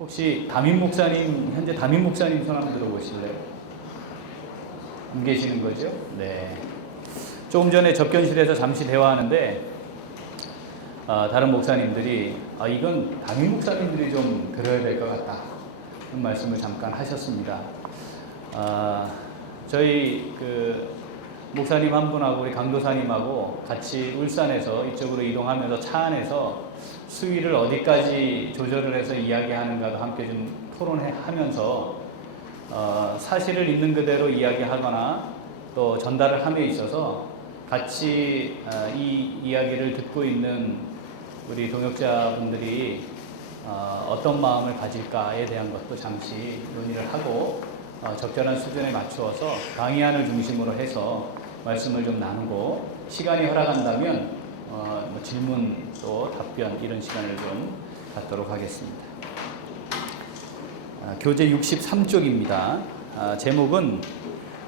혹시 담임 목사님, 현재 담임 목사님 손 한번 들어보실래요? 안 계시는 거죠? 네. 조금 전에 접견실에서 잠시 대화하는데 다른 목사님들이 이건 담임 목사님들이 좀 들어야 될 것 같다, 그런 말씀을 잠깐 하셨습니다. 저희 목사님 한 분하고 우리 강도사님하고 같이 울산에서 이쪽으로 이동하면서 차 안에서 수위를 어디까지 조절을 해서 이야기하는가도 함께 좀 토론하면서 사실을 있는 그대로 이야기하거나 또 전달을 함에 있어서 같이 이 이야기를 듣고 있는 우리 동역자분들이 어떤 마음을 가질까에 대한 것도 잠시 논의를 하고 적절한 수준에 맞추어서 강의안을 중심으로 해서 말씀을 좀 나누고, 시간이 허락한다면 질문 또 답변 이런 시간을 좀 갖도록 하겠습니다. 교재 63쪽입니다. 제목은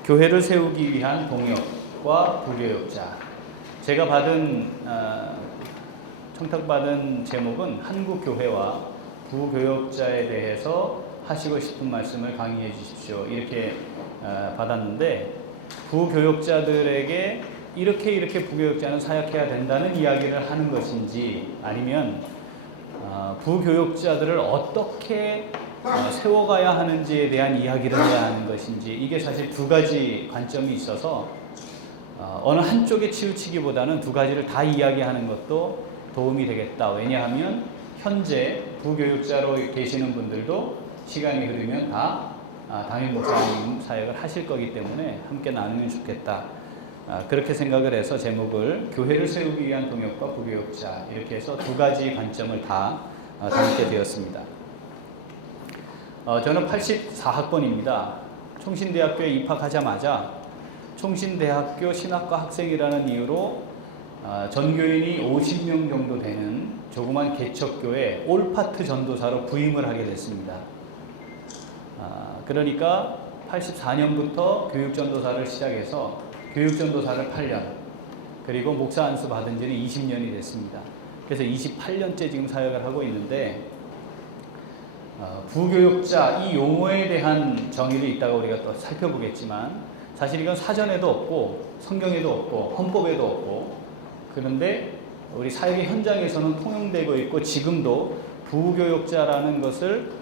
교회를 세우기 위한 동역과 부교역자. 제가 청탁받은 제목은 한국교회와 부교역자에 대해서 하시고 싶은 말씀을 강의해 주십시오, 이렇게 받았는데, 부교역자들에게 이렇게 부교역자는 사역해야 된다는 이야기를 하는 것인지, 아니면 부교역자들을 어떻게 세워가야 하는지에 대한 이야기를 해야 하는 것인지, 이게 사실 두 가지 관점이 있어서 어느 한쪽에 치우치기보다는 두 가지를 다 이야기하는 것도 도움이 되겠다. 왜냐하면 현재 부교역자로 계시는 분들도 시간이 흐르면 다 담임 목사님 사역을 하실 거기 때문에 함께 나누면 좋겠다. 그렇게 생각을 해서 제목을 교회를 세우기 위한 동역과 부교역자, 이렇게 해서 두 가지 관점을 다 담게 되었습니다. 저는 84학번입니다. 총신대학교에 입학하자마자 총신대학교 신학과 학생이라는 이유로 전교인이 50명 정도 되는 조그만 개척교회 올파트 전도사로 부임을 하게 됐습니다. 그러니까 84년부터 교육전도사를 시작해서 교육전도사를 8년, 그리고 목사 안수 받은 지는 20년이 됐습니다. 그래서 28년째 지금 사역을 하고 있는데, 부교역자 이 용어에 대한 정의도 이따가 우리가 또 살펴보겠지만, 사실 이건 사전에도 없고 성경에도 없고 헌법에도 없고, 그런데 우리 사역의 현장에서는 통용되고 있고, 지금도 부교역자라는 것을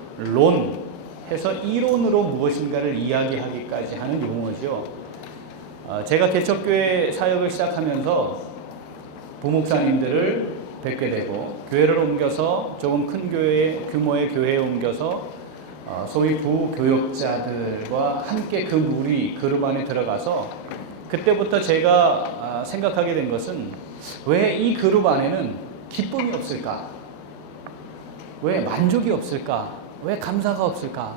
해서 이론으로 무엇인가를 이야기하기까지 하는 용어죠. 제가 개척교회 사역을 시작하면서 부목사님들을 뵙게 되고, 교회를 옮겨서 조금 큰 규모의 교회에 옮겨서 소위 부교역자들과 함께 그 무리 그룹 안에 들어가서, 그때부터 제가 생각하게 된 것은, 왜 이 그룹 안에는 기쁨이 없을까? 왜 만족이 없을까? 왜 감사가 없을까?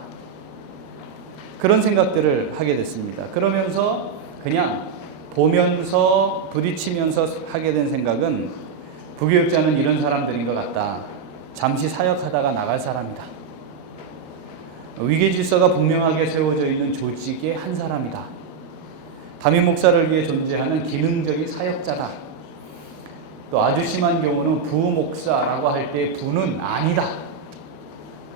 그런 생각들을 하게 됐습니다. 그러면서 그냥 보면서 부딪히면서 하게 된 생각은, 부교역자는 이런 사람들인 것 같다. 잠시 사역하다가 나갈 사람이다. 위계 질서가 분명하게 세워져 있는 조직의 한 사람이다. 담임 목사를 위해 존재하는 기능적인 사역자다. 또 아주 심한 경우는 부목사라고 할 때 부는 아니다.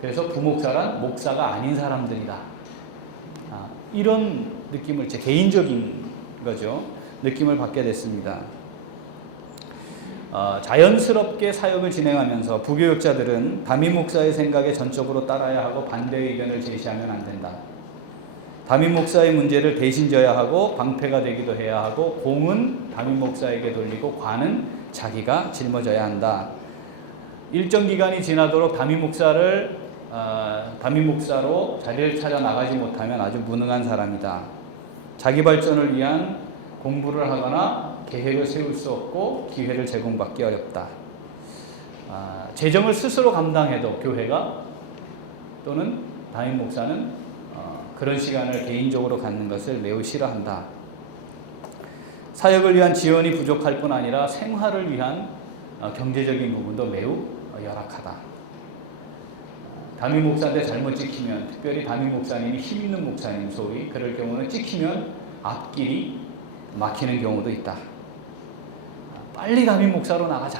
그래서 부목사란 목사가 아닌 사람들이다. 이런 느낌을, 제 개인적인 거죠, 느낌을 받게 됐습니다. 자연스럽게 사역을 진행하면서 부교역자들은 담임 목사의 생각에 전적으로 따라야 하고 반대 의견을 제시하면 안 된다. 담임 목사의 문제를 대신 져야 하고 방패가 되기도 해야 하고, 공은 담임 목사에게 돌리고 관은 자기가 짊어져야 한다. 일정 기간이 지나도록 담임 목사로 자리를 차려 나가지 못하면 아주 무능한 사람이다. 자기 발전을 위한 공부를 하거나 계획을 세울 수 없고 기회를 제공받기 어렵다. 재정을 스스로 감당해도 교회가 또는 담임 목사는 그런 시간을 개인적으로 갖는 것을 매우 싫어한다. 사역을 위한 지원이 부족할 뿐 아니라 생활을 위한 경제적인 부분도 매우 열악하다. 담임 목사한테 잘못 찍히면, 특별히 담임 목사님이 힘 있는 목사님, 소위 그럴 경우는 찍히면 앞길이 막히는 경우도 있다. 빨리 담임 목사로 나가자.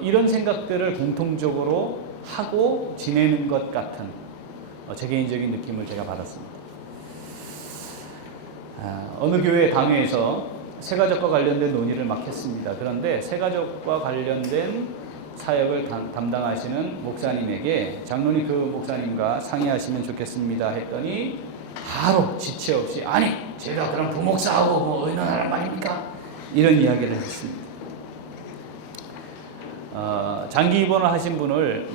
이런 생각들을 공통적으로 하고 지내는 것 같은 제 개인적인 느낌을 제가 받았습니다. 어느 교회 당회에서 새가족과 관련된 논의를 막 했습니다. 그런데 새가족과 관련된 사역을 담당하시는 목사님에게 장로님 그 목사님과 상의하시면 좋겠습니다 했더니 바로 지체 없이 아니 제가 그럼 부목사하고 뭐 의논하란 말입니까? 이런 이야기를 했습니다. 장기 입원을 하신 분을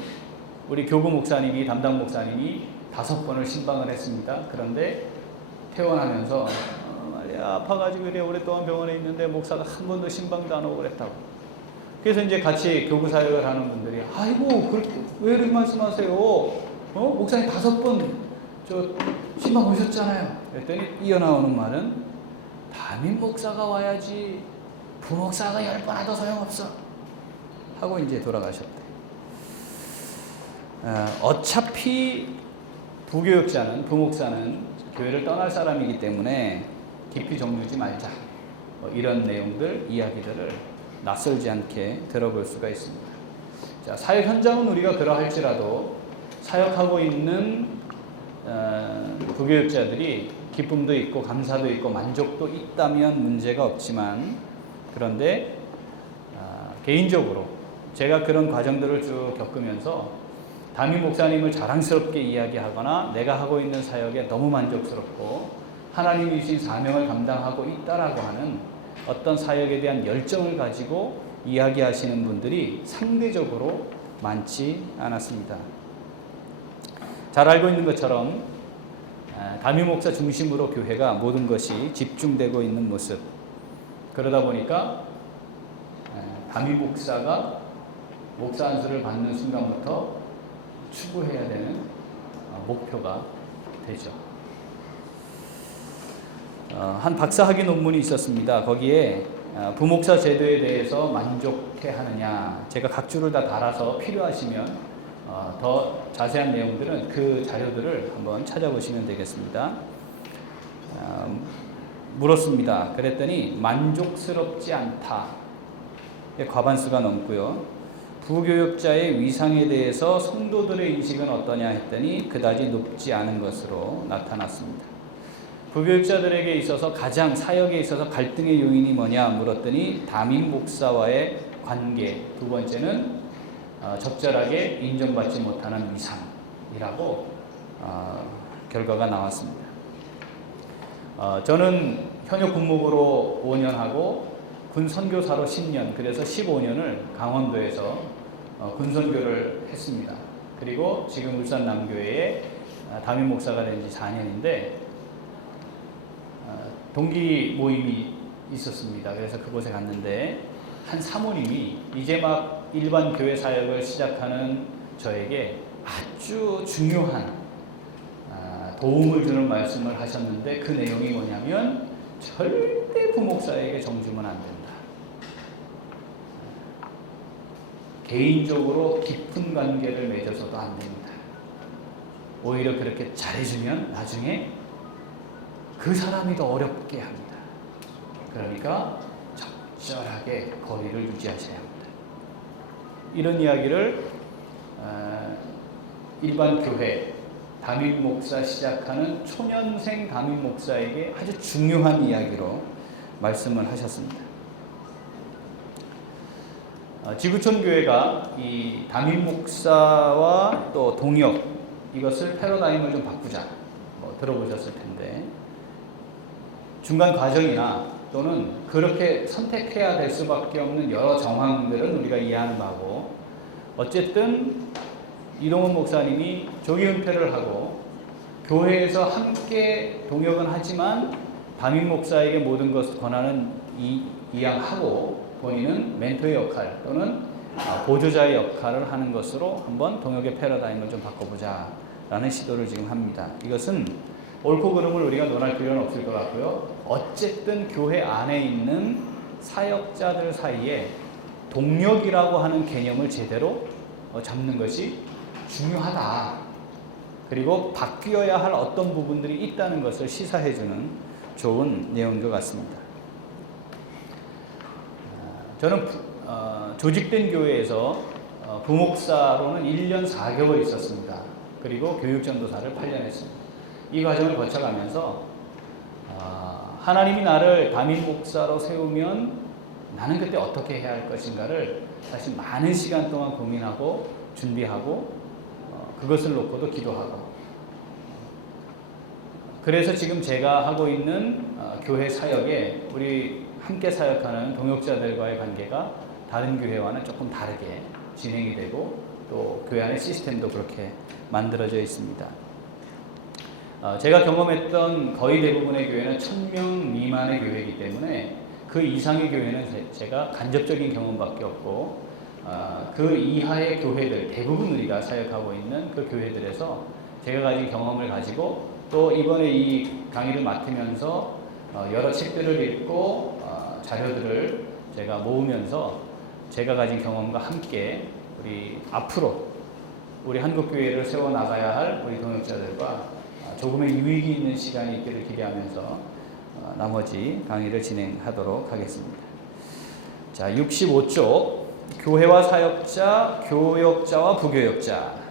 우리 교구 목사님이 담당 목사님이 5번을 신방을 했습니다. 그런데 퇴원하면서 아파가지고 이래 오랫동안 병원에 있는데 목사가 한 번도 신방도 안 오고 그랬다고. 그래서 이제 같이 교구 사역을 하는 분들이 아이고 그렇게 왜 이렇게 말씀하세요? 목사님 5번 저 신방 오셨잖아요. 그랬더니 이어나오는 말은 담임 목사가 와야지 부목사가 10번 와도 소용없어 하고 이제 돌아가셨대. 어차피 부교육자는 부목사는 교회를 떠날 사람이기 때문에 깊이 정주지 말자. 이런 내용들, 이야기들을 낯설지 않게 들어볼 수가 있습니다. 자, 사역 현장은 우리가 그러할지라도 사역하고 있는 부교육자들이 기쁨도 있고 감사도 있고 만족도 있다면 문제가 없지만 그런데 개인적으로 제가 그런 과정들을 쭉 겪으면서 담임 목사님을 자랑스럽게 이야기하거나 내가 하고 있는 사역에 너무 만족스럽고 하나님이 주신 사명을 감당하고 있다라고 하는 어떤 사역에 대한 열정을 가지고 이야기하시는 분들이 상대적으로 많지 않았습니다. 잘 알고 있는 것처럼 담임 목사 중심으로 교회가 모든 것이 집중되고 있는 모습. 그러다 보니까 담임 목사가 목사 안수를 받는 순간부터 추구해야 되는 목표가 되죠. 한 박사학위 논문이 있었습니다. 거기에 부목사 제도에 대해서 만족해 하느냐, 제가 각 줄을 다 달아서 필요하시면 더 자세한 내용들은 그 자료들을 한번 찾아보시면 되겠습니다. 물었습니다. 그랬더니 만족스럽지 않다. 과반수가 넘고요. 부교육자의 위상에 대해서 성도들의 인식은 어떠냐 했더니 그다지 높지 않은 것으로 나타났습니다. 부교육자들에게 있어서 가장 사역에 있어서 갈등의 요인이 뭐냐 물었더니 담임 목사와의 관계, 두 번째는 적절하게 인정받지 못하는 위상이라고 결과가 나왔습니다. 저는 현역 군목으로 5년 하고 군 선교사로 10년, 그래서 15년을 강원도에서 군선교를 했습니다. 그리고 지금 울산 남교회에 담임 목사가 된 지 4년인데 동기 모임이 있었습니다. 그래서 그곳에 갔는데 한 사모님이 이제 막 일반 교회 사역을 시작하는 저에게 아주 중요한 도움을 주는 말씀을 하셨는데 그 내용이 뭐냐면 절대 부목사에게 정주면 안 된다. 개인적으로 깊은 관계를 맺어서도 안 됩니다. 오히려 그렇게 잘해주면 나중에 그 사람이 더 어렵게 합니다. 그러니까 적절하게 거리를 유지하셔야 합니다. 이런 이야기를 일반 교회 담임 목사 시작하는 초년생 담임 목사에게 아주 중요한 이야기로 말씀을 하셨습니다. 지구촌 교회가 이 담임 목사와 또 동역 이것을 패러다임을 좀 바꾸자 들어보셨을 텐데 중간 과정이나 또는 그렇게 선택해야 될 수밖에 없는 여러 정황들은 우리가 이해하는 바고 어쨌든 이동원 목사님이 조기 은퇴를 하고 교회에서 함께 동역은 하지만 담임 목사에게 모든 것 권한은 이양하고 본인은 멘토의 역할 또는 보조자의 역할을 하는 것으로 한번 동역의 패러다임을 좀 바꿔보자 라는 시도를 지금 합니다. 이것은 옳고 그름을 우리가 논할 필요는 없을 것 같고요. 어쨌든 교회 안에 있는 사역자들 사이에 동력이라고 하는 개념을 제대로 잡는 것이 중요하다. 그리고 바뀌어야 할 어떤 부분들이 있다는 것을 시사해주는 좋은 내용인 것 같습니다. 저는 조직된 교회에서 부목사로는 1년 4개월 있었습니다. 그리고 교육전도사를 8년 했습니다. 이 과정을 거쳐가면서 하나님이 나를 담임 목사로 세우면 나는 그때 어떻게 해야 할 것인가를 사실 많은 시간 동안 고민하고 준비하고 그것을 놓고도 기도하고, 그래서 지금 제가 하고 있는 교회 사역에 우리 함께 사역하는 동역자들과의 관계가 다른 교회와는 조금 다르게 진행이 되고, 또 교회 안의 시스템도 그렇게 만들어져 있습니다. 제가 경험했던 거의 대부분의 교회는 1000명 미만의 교회이기 때문에 그 이상의 교회는 제가 간접적인 경험밖에 없고, 그 이하의 교회들, 대부분 우리가 사역하고 있는 그 교회들에서 제가 가진 경험을 가지고, 또 이번에 이 강의를 맡으면서 여러 책들을 읽고 자료들을 제가 모으면서 제가 가진 경험과 함께 우리 앞으로 우리 한국교회를 세워나가야 할 우리 동역자들과 조금의 유익이 있는 시간이 있기를 기대하면서 나머지 강의를 진행하도록 하겠습니다. 자, 65쪽 교회와 사역자, 교역자와 부교역자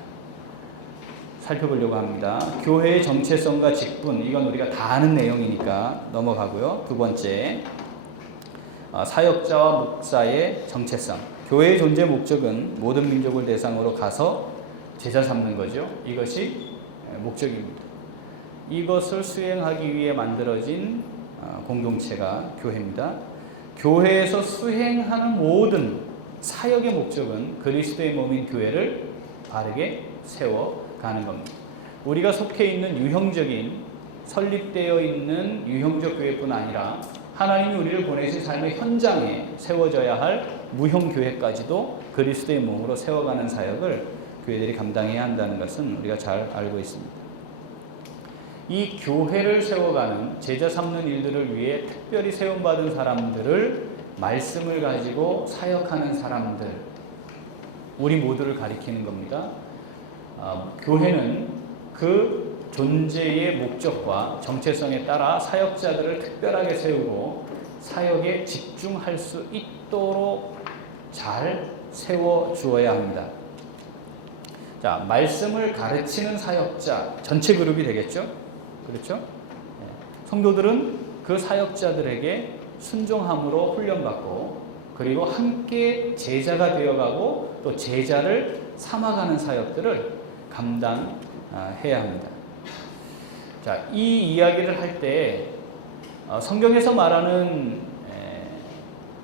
살펴보려고 합니다. 교회의 정체성과 직분, 이건 우리가 다 아는 내용이니까 넘어가고요. 두 번째, 사역자와 목사의 정체성. 교회의 존재 목적은 모든 민족을 대상으로 가서 제자 삼는 거죠. 이것이 목적입니다. 이것을 수행하기 위해 만들어진 공동체가 교회입니다. 교회에서 수행하는 모든 사역의 목적은 그리스도의 몸인 교회를 바르게 세워가는 겁니다. 우리가 속해 있는 유형적인, 설립되어 있는 유형적 교회뿐 아니라 하나님이 우리를 보내신 삶의 현장에 세워져야 할 무형 교회까지도 그리스도의 몸으로 세워가는 사역을 교회들이 감당해야 한다는 것은 우리가 잘 알고 있습니다. 이 교회를 세워가는, 제자 삼는 일들을 위해 특별히 세움받은 사람들을, 말씀을 가지고 사역하는 사람들, 우리 모두를 가리키는 겁니다. 교회는 그 존재의 목적과 정체성에 따라 사역자들을 특별하게 세우고 사역에 집중할 수 있도록 잘 세워주어야 합니다. 자, 말씀을 가르치는 사역자, 전체 그룹이 되겠죠? 그렇죠? 성도들은 그 사역자들에게 순종함으로 훈련받고, 그리고 함께 제자가 되어가고 또 제자를 삼아가는 사역들을 감당해야 합니다. 자, 이 이야기를 할 때 성경에서 말하는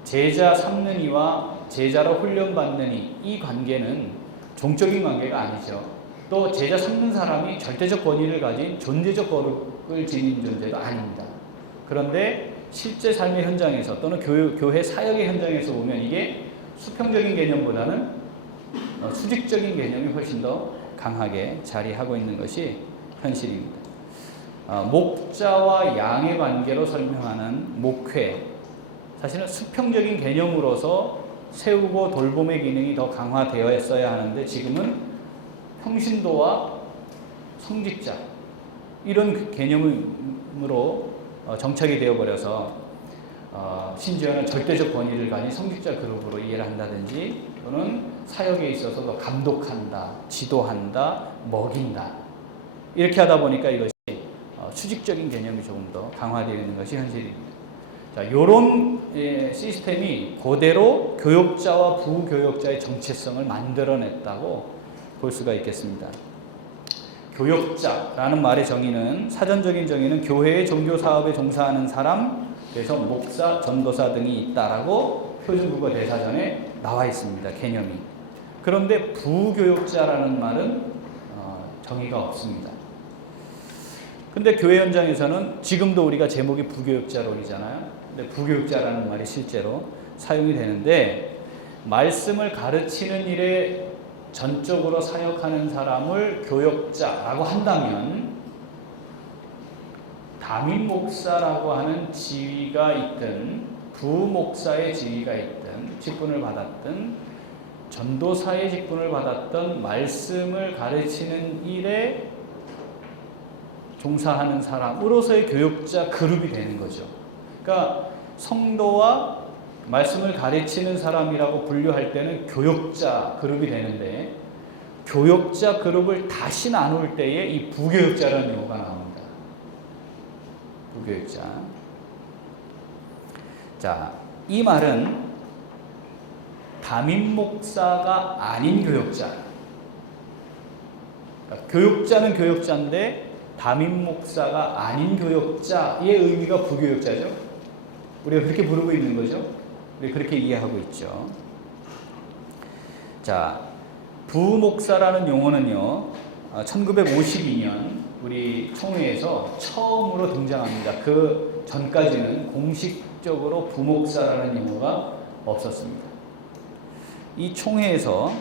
제자 삼는 이와 제자로 훈련받는 이 관계는 종적인 관계가 아니죠. 또 제자 삼는 사람이 절대적 권위를 가진 존재적 거룩을 지닌 존재도 아닙니다. 그런데 실제 삶의 현장에서 또는 교회 사역의 현장에서 보면 이게 수평적인 개념보다는 수직적인 개념이 훨씬 더 강하게 자리하고 있는 것이 현실입니다. 목자와 양의 관계로 설명하는 목회, 사실은 수평적인 개념으로서 세우고 돌봄의 기능이 더 강화되어야 하는데, 지금은 평신도와 성직자, 이런 개념으로 정착이 되어버려서 심지어는 절대적 권위를 가진 성직자 그룹으로 이해를 한다든지, 또는 사역에 있어서 감독한다, 지도한다, 먹인다, 이렇게 하다 보니까 이것이 수직적인 개념이 조금 더 강화되어 있는 것이 현실입니다. 자, 이런 시스템이 그대로 교역자와 부교역자의 정체성을 만들어냈다고 볼 수가 있겠습니다. 교역자라는 말의 정의는, 사전적인 정의는 교회의 종교 사업에 종사하는 사람, 그래서 목사, 전도사 등이 있다라고 표준국어 대사전에 나와 있습니다. 개념이. 그런데 부교역자라는 말은 정의가 없습니다. 근데 교회 현장에서는 지금도 우리가 제목이 부교역자론이잖아요. 근데 부교역자라는 말이 실제로 사용이 되는데, 말씀을 가르치는 일에 전적으로 사역하는 사람을 교역자라고 한다면, 담임 목사라고 하는 지위가 있든 부목사의 지위가 있든 직분을 받았든 전도사의 직분을 받았던 말씀을 가르치는 일에 종사하는 사람으로서의 교역자 그룹이 되는 거죠. 그러니까 성도와 말씀을 가르치는 사람이라고 분류할 때는 교역자 그룹이 되는데, 교역자 그룹을 다시 나눌 때에 이 부교역자라는 용어가 나옵니다. 부교역자. 자, 이 말은 담임 목사가 아닌 교역자. 그러니까 교역자는 교역자인데 담임 목사가 아닌 교역자의 의미가 부교역자죠. 우리가 그렇게 부르고 있는 거죠. 우리가 그렇게 이해하고 있죠. 자, 부목사라는 용어는요, 1952년 우리 총회에서 처음으로 등장합니다. 그 전까지는 공식적으로 부목사라는 용어가 없었습니다. 이 총회에서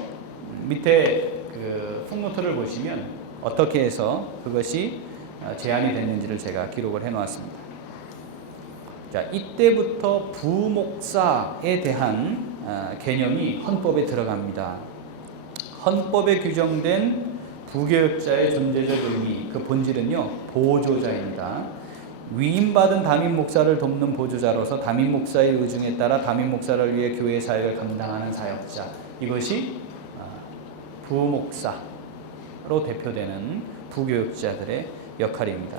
밑에 그 풋노트를 보시면 어떻게 해서 그것이 제안이 됐는지를 제가 기록을 해 놓았습니다. 자, 이때부터 부목사에 대한 개념이 헌법에 들어갑니다. 헌법에 규정된 부교역자의 존재적 의미, 그 본질은요, 보조자입니다. 위임받은 담임 목사를 돕는 보조자로서 담임 목사의 의중에 따라 담임 목사를 위해 교회 사역을 감당하는 사역자, 이것이 부목사로 대표되는 부교역자들의 역할입니다.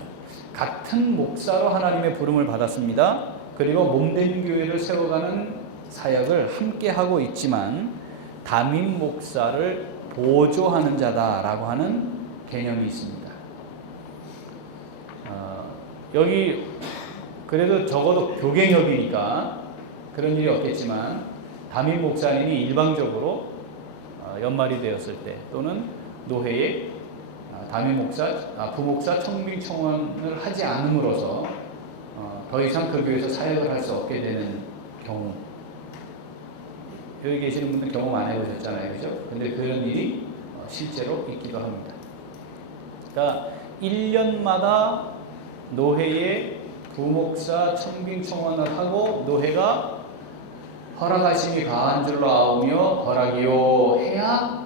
같은 목사로 하나님의 부름을 받았습니다. 그리고 몸된 교회를 세워가는 사역을 함께 하고 있지만 담임 목사를 보조하는 자다라고 하는 개념이 있습니다. 여기 그래도 적어도 교갱협이니까 그런 일이 없겠지만 담임 목사님이 일방적으로 연말이 되었을 때 또는 노회에 담임 목사, 부목사 청빙 청원을 하지 않음으로써 더 이상 그 교회에서 사역을 할 수 없게 되는 경우, 여기 계시는 분들 경험 안 해보셨잖아요, 그죠? 근데 그런 일이 실제로 있기도 합니다. 그러니까 1년마다 노회에 부목사 청빙 청원을 하고 노회가 허락하심이 가한 줄로 아오며 허락이요 해야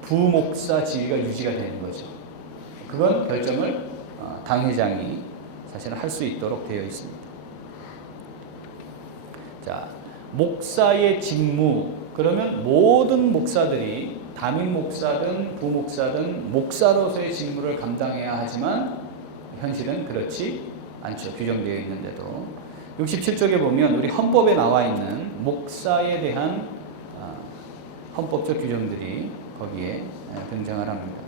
부목사 지위가 유지가 되는 거죠. 그건 결정을 당회장이 사실은 할 수 있도록 되어 있습니다. 자, 목사의 직무, 그러면 모든 목사들이 담임 목사든 부목사든 목사로서의 직무를 감당해야 하지만 현실은 그렇지 않죠. 규정되어 있는데도. 67쪽에 보면 우리 헌법에 나와 있는 목사에 대한 헌법적 규정들이 거기에 등장을 합니다.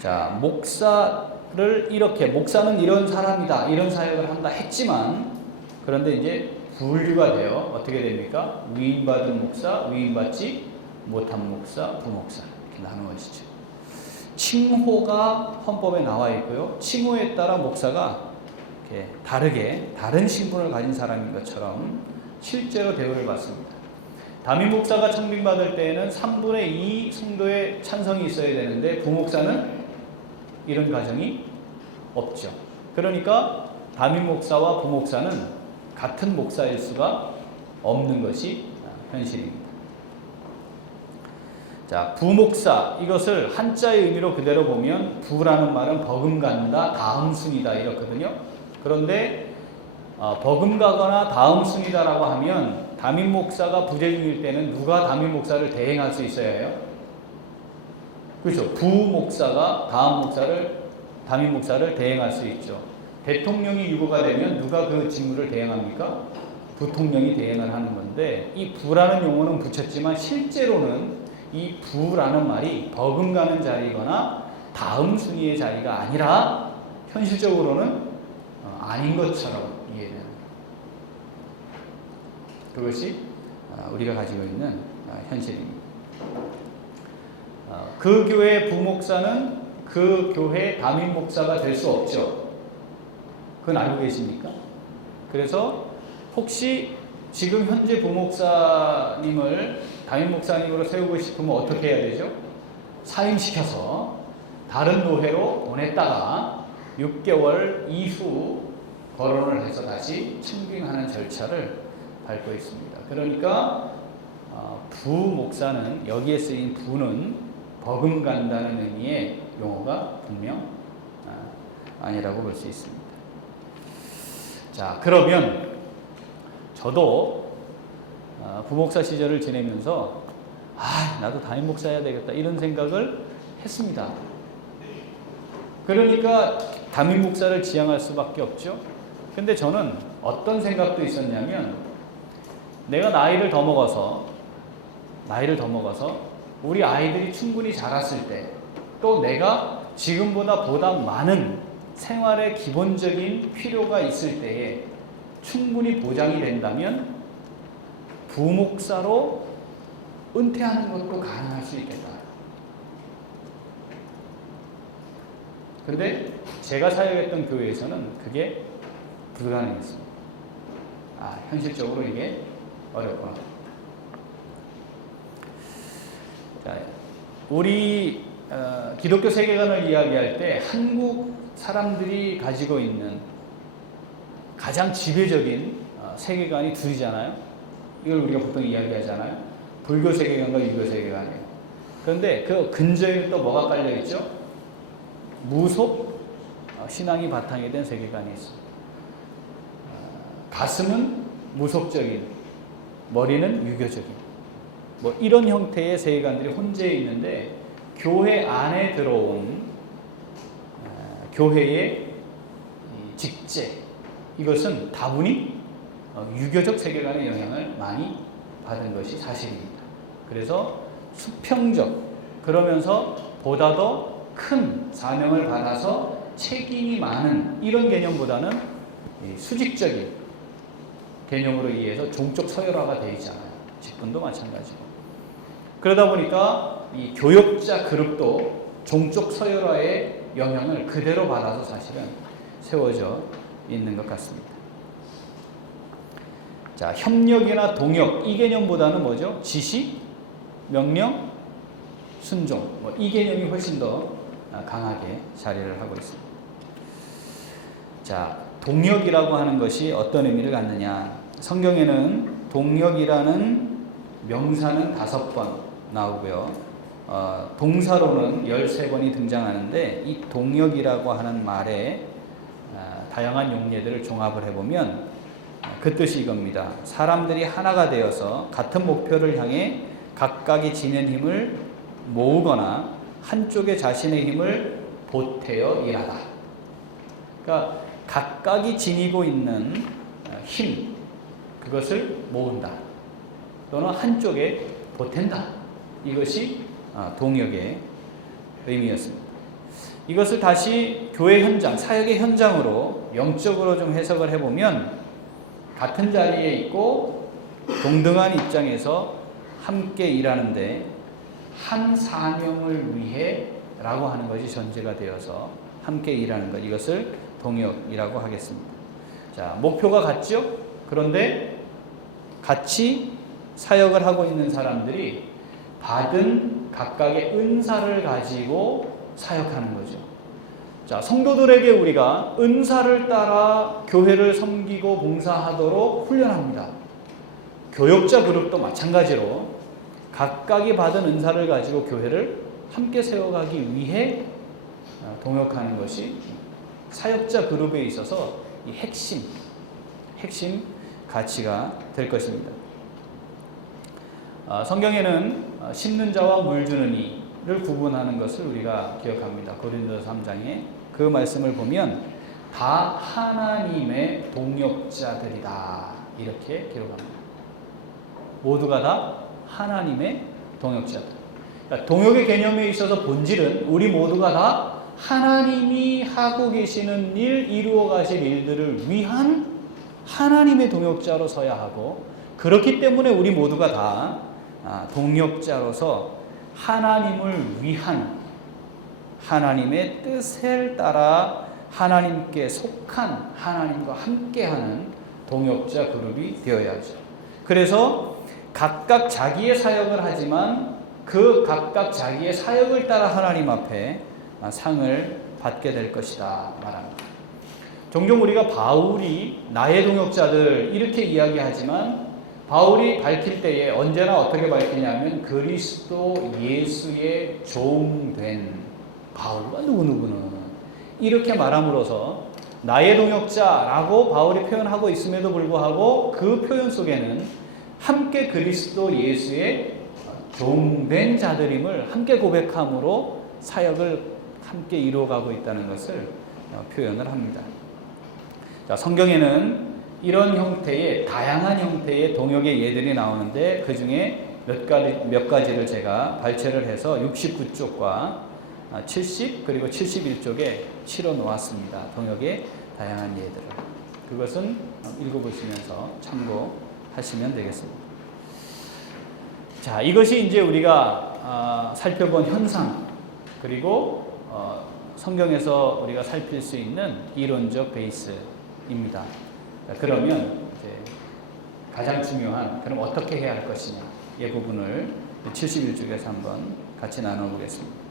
자, 목사를 이렇게, 목사는 이런 사람이다, 이런 사역을 한다 했지만, 그런데 이제 분류가 되어 어떻게 됩니까? 위임받은 목사, 위임받지 못한 목사, 부목사 이렇게 나누어지죠. 칭호가 헌법에 나와 있고요. 칭호에 따라 목사가 이렇게 다른 신분을 가진 사람인 것처럼 실제로 대우를 받습니다. 담임 목사가 청빙받을 때에는 3분의 2 성도의 찬성이 있어야 되는데 부목사는 이런 가정이 없죠. 그러니까 담임 목사와 부목사는 같은 목사일 수가 없는 것이 현실입니다. 자, 부목사, 이것을 한자의 의미로 그대로 보면 부라는 말은 버금간다, 다음 순이다 이렇거든요. 그런데 버금가거나 다음 순이다라고 하면 담임 목사가 부재 중일 때는 누가 담임 목사를 대행할 수 있어야 해요? 그렇죠. 부목사가 담임 목사를 대행할 수 있죠. 대통령이 유고가 되면 누가 그 직무를 대행합니까? 부통령이 대행을 하는 건데, 이 부라는 용어는 붙였지만 실제로는 이 부라는 말이 버금가는 자리거나 다음 순위의 자리가 아니라 현실적으로는 아닌 것처럼 이해되는, 그것이 우리가 가지고 있는 현실입니다. 그 교회의 부목사는 그 교회 담임 목사가 될 수 없죠. 그건 알고 계십니까? 그래서 혹시 지금 현재 부목사님을 담임 목사님으로 세우고 싶으면 어떻게 해야 되죠? 사임시켜서 다른 노회로 보냈다가 6개월 이후 거론을 해서 다시 청빙하는 절차를 밟고 있습니다. 그러니까 부목사는, 여기에 쓰인 부는 버금간다는 의미의 용어가 분명 아니라고 볼 수 있습니다. 자, 그러면 저도 부목사 시절을 지내면서 나도 담임 목사해야 되겠다 이런 생각을 했습니다. 그러니까 담임 목사를 지향할 수밖에 없죠. 근데 저는 어떤 생각도 있었냐면 내가 나이를 더 먹어서 우리 아이들이 충분히 자랐을 때 또 내가 지금보다 많은 생활의 기본적인 필요가 있을 때에 충분히 보장이 된다면 부목사로 은퇴하는 것도 가능할 수 있겠다. 근데 제가 사역했던 교회에서는 그게 불가능했습니다. 현실적으로 이게 어렵구나. 자, 우리 기독교 세계관을 이야기할 때 한국 사람들이 가지고 있는 가장 지배적인 세계관이 둘이잖아요. 이걸 우리가 보통 이야기하잖아요. 불교 세계관과 유교 세계관이에요. 그런데 그 근저에는 또 뭐가 깔려있죠? 무속 신앙이 바탕이 된 세계관이 있습니다. 가슴은 무속적인, 머리는 유교적인 이런 형태의 세계관들이 혼재해 있는데 교회 안에 들어온 교회의 직제, 이것은 다분히 유교적 세계관의 영향을 많이 받은 것이 사실입니다. 그래서 수평적, 그러면서 보다 더 큰 사명을 받아서 책임이 많은 이런 개념보다는 수직적인 개념으로 의해서 종족 서열화가 되어 있잖아요. 직분도 마찬가지고. 그러다 보니까 이 교역자 그룹도 종족 서열화의 영향을 그대로 받아서 사실은 세워져 있는 것 같습니다. 자, 협력이나 동역 이 개념보다는 뭐죠? 지시, 명령, 순종 이 개념이 훨씬 더 강하게 자리를 하고 있습니다. 자, 동역이라고 하는 것이 어떤 의미를 갖느냐? 성경에는 동역이라는 명사는 5번 나오고요. 동사로는 13번이 등장하는데 이 동역이라고 하는 말에 다양한 용례들을 종합을 해보면 그 뜻이 이겁니다. 사람들이 하나가 되어서 같은 목표를 향해 각각이 지닌 힘을 모으거나 한쪽에 자신의 힘을 보태어 일하다. 그러니까 각각이 지니고 있는 힘, 그것을 모은다. 또는 한쪽에 보탠다. 이것이 동역의 의미였습니다. 이것을 다시 교회 현장, 사역의 현장으로 영적으로 좀 해석을 해보면 같은 자리에 있고 동등한 입장에서 함께 일하는데 한 사명을 위해 라고 하는 것이 전제가 되어서 함께 일하는 것, 이것을 동역이라고 하겠습니다. 자, 목표가 같죠? 그런데 같이 사역을 하고 있는 사람들이 받은 각각의 은사를 가지고 사역하는 거죠. 자, 성도들에게 우리가 은사를 따라 교회를 섬기고 봉사하도록 훈련합니다. 교역자 그룹도 마찬가지로 각각이 받은 은사를 가지고 교회를 함께 세워가기 위해 동역하는 것이 사역자 그룹에 있어서 이 핵심 가치가 될 것입니다. 성경에는 심는 자와 물 주는 이를 구분하는 것을 우리가 기억합니다. 고린도서 3장에 그 말씀을 보면 다 하나님의 동역자들이다 이렇게 기록합니다. 모두가 다 하나님의 동역자들. 그러니까 동역의 개념에 있어서 본질은 우리 모두가 다 하나님이 하고 계시는 일, 이루어 가실 일들을 위한 하나님의 동역자로 서야 하고, 그렇기 때문에 우리 모두가 다 동역자로서 하나님을 위한 하나님의 뜻을 따라 하나님께 속한 하나님과 함께하는 동역자 그룹이 되어야죠. 그래서 각각 자기의 사역을 하지만 그 각각 자기의 사역을 따라 하나님 앞에 상을 받게 될 것이다 말합니다. 종종 우리가 바울이 나의 동역자들 이렇게 이야기하지만 바울이 밝힐 때에 언제나 어떻게 밝히냐면 그리스도 예수의 종된 바울과 누구누구는 이렇게 말함으로써 나의 동역자라고 바울이 표현하고 있음에도 불구하고 그 표현 속에는 함께 그리스도 예수의 종된 자들임을 함께 고백함으로 사역을 함께 이루어가고 있다는 것을 표현을 합니다. 자, 성경에는 이런 형태의 다양한 형태의 동역의 예들이 나오는데 그 중에 몇 가지를 제가 발췌를 해서 69쪽과 70 그리고 71쪽에 실어 놓았습니다. 동역의 다양한 예들을. 그것은 읽어보시면서 참고하시면 되겠습니다. 자, 이것이 이제 우리가 살펴본 현상 그리고 성경에서 우리가 살필 수 있는 이론적 베이스입니다. 자, 그러면 이제 가장 중요한 그럼 어떻게 해야 할 것이냐 이 부분을 71쪽에서 한번 같이 나눠보겠습니다.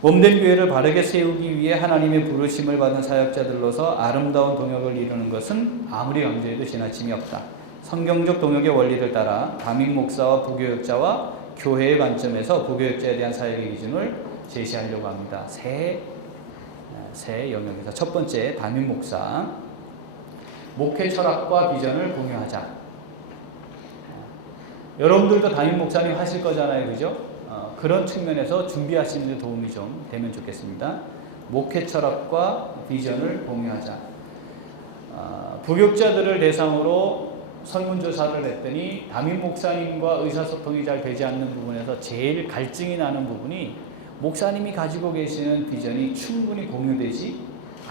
몸된 교회를 바르게 세우기 위해 하나님의 부르심을 받은 사역자들로서 아름다운 동역을 이루는 것은 아무리 강조해도 지나침이 없다. 성경적 동역의 원리를 따라 담임 목사와 부교역자와 교회의 관점에서 부교역자에 대한 사역의 기준을 제시하려고 합니다. 세 영역에서 첫 번째 담임 목사, 목회 철학과 비전을 공유하자. 여러분들도 담임 목사님 하실 거잖아요, 그죠? 그런 측면에서 준비하시는 데 도움이 좀 되면 좋겠습니다. 목회 철학과 비전을 공유하자. 부교육자들을 대상으로 설문조사를 했더니 담임 목사님과 의사소통이 잘 되지 않는 부분에서 제일 갈증이 나는 부분이 목사님이 가지고 계시는 비전이 충분히 공유되지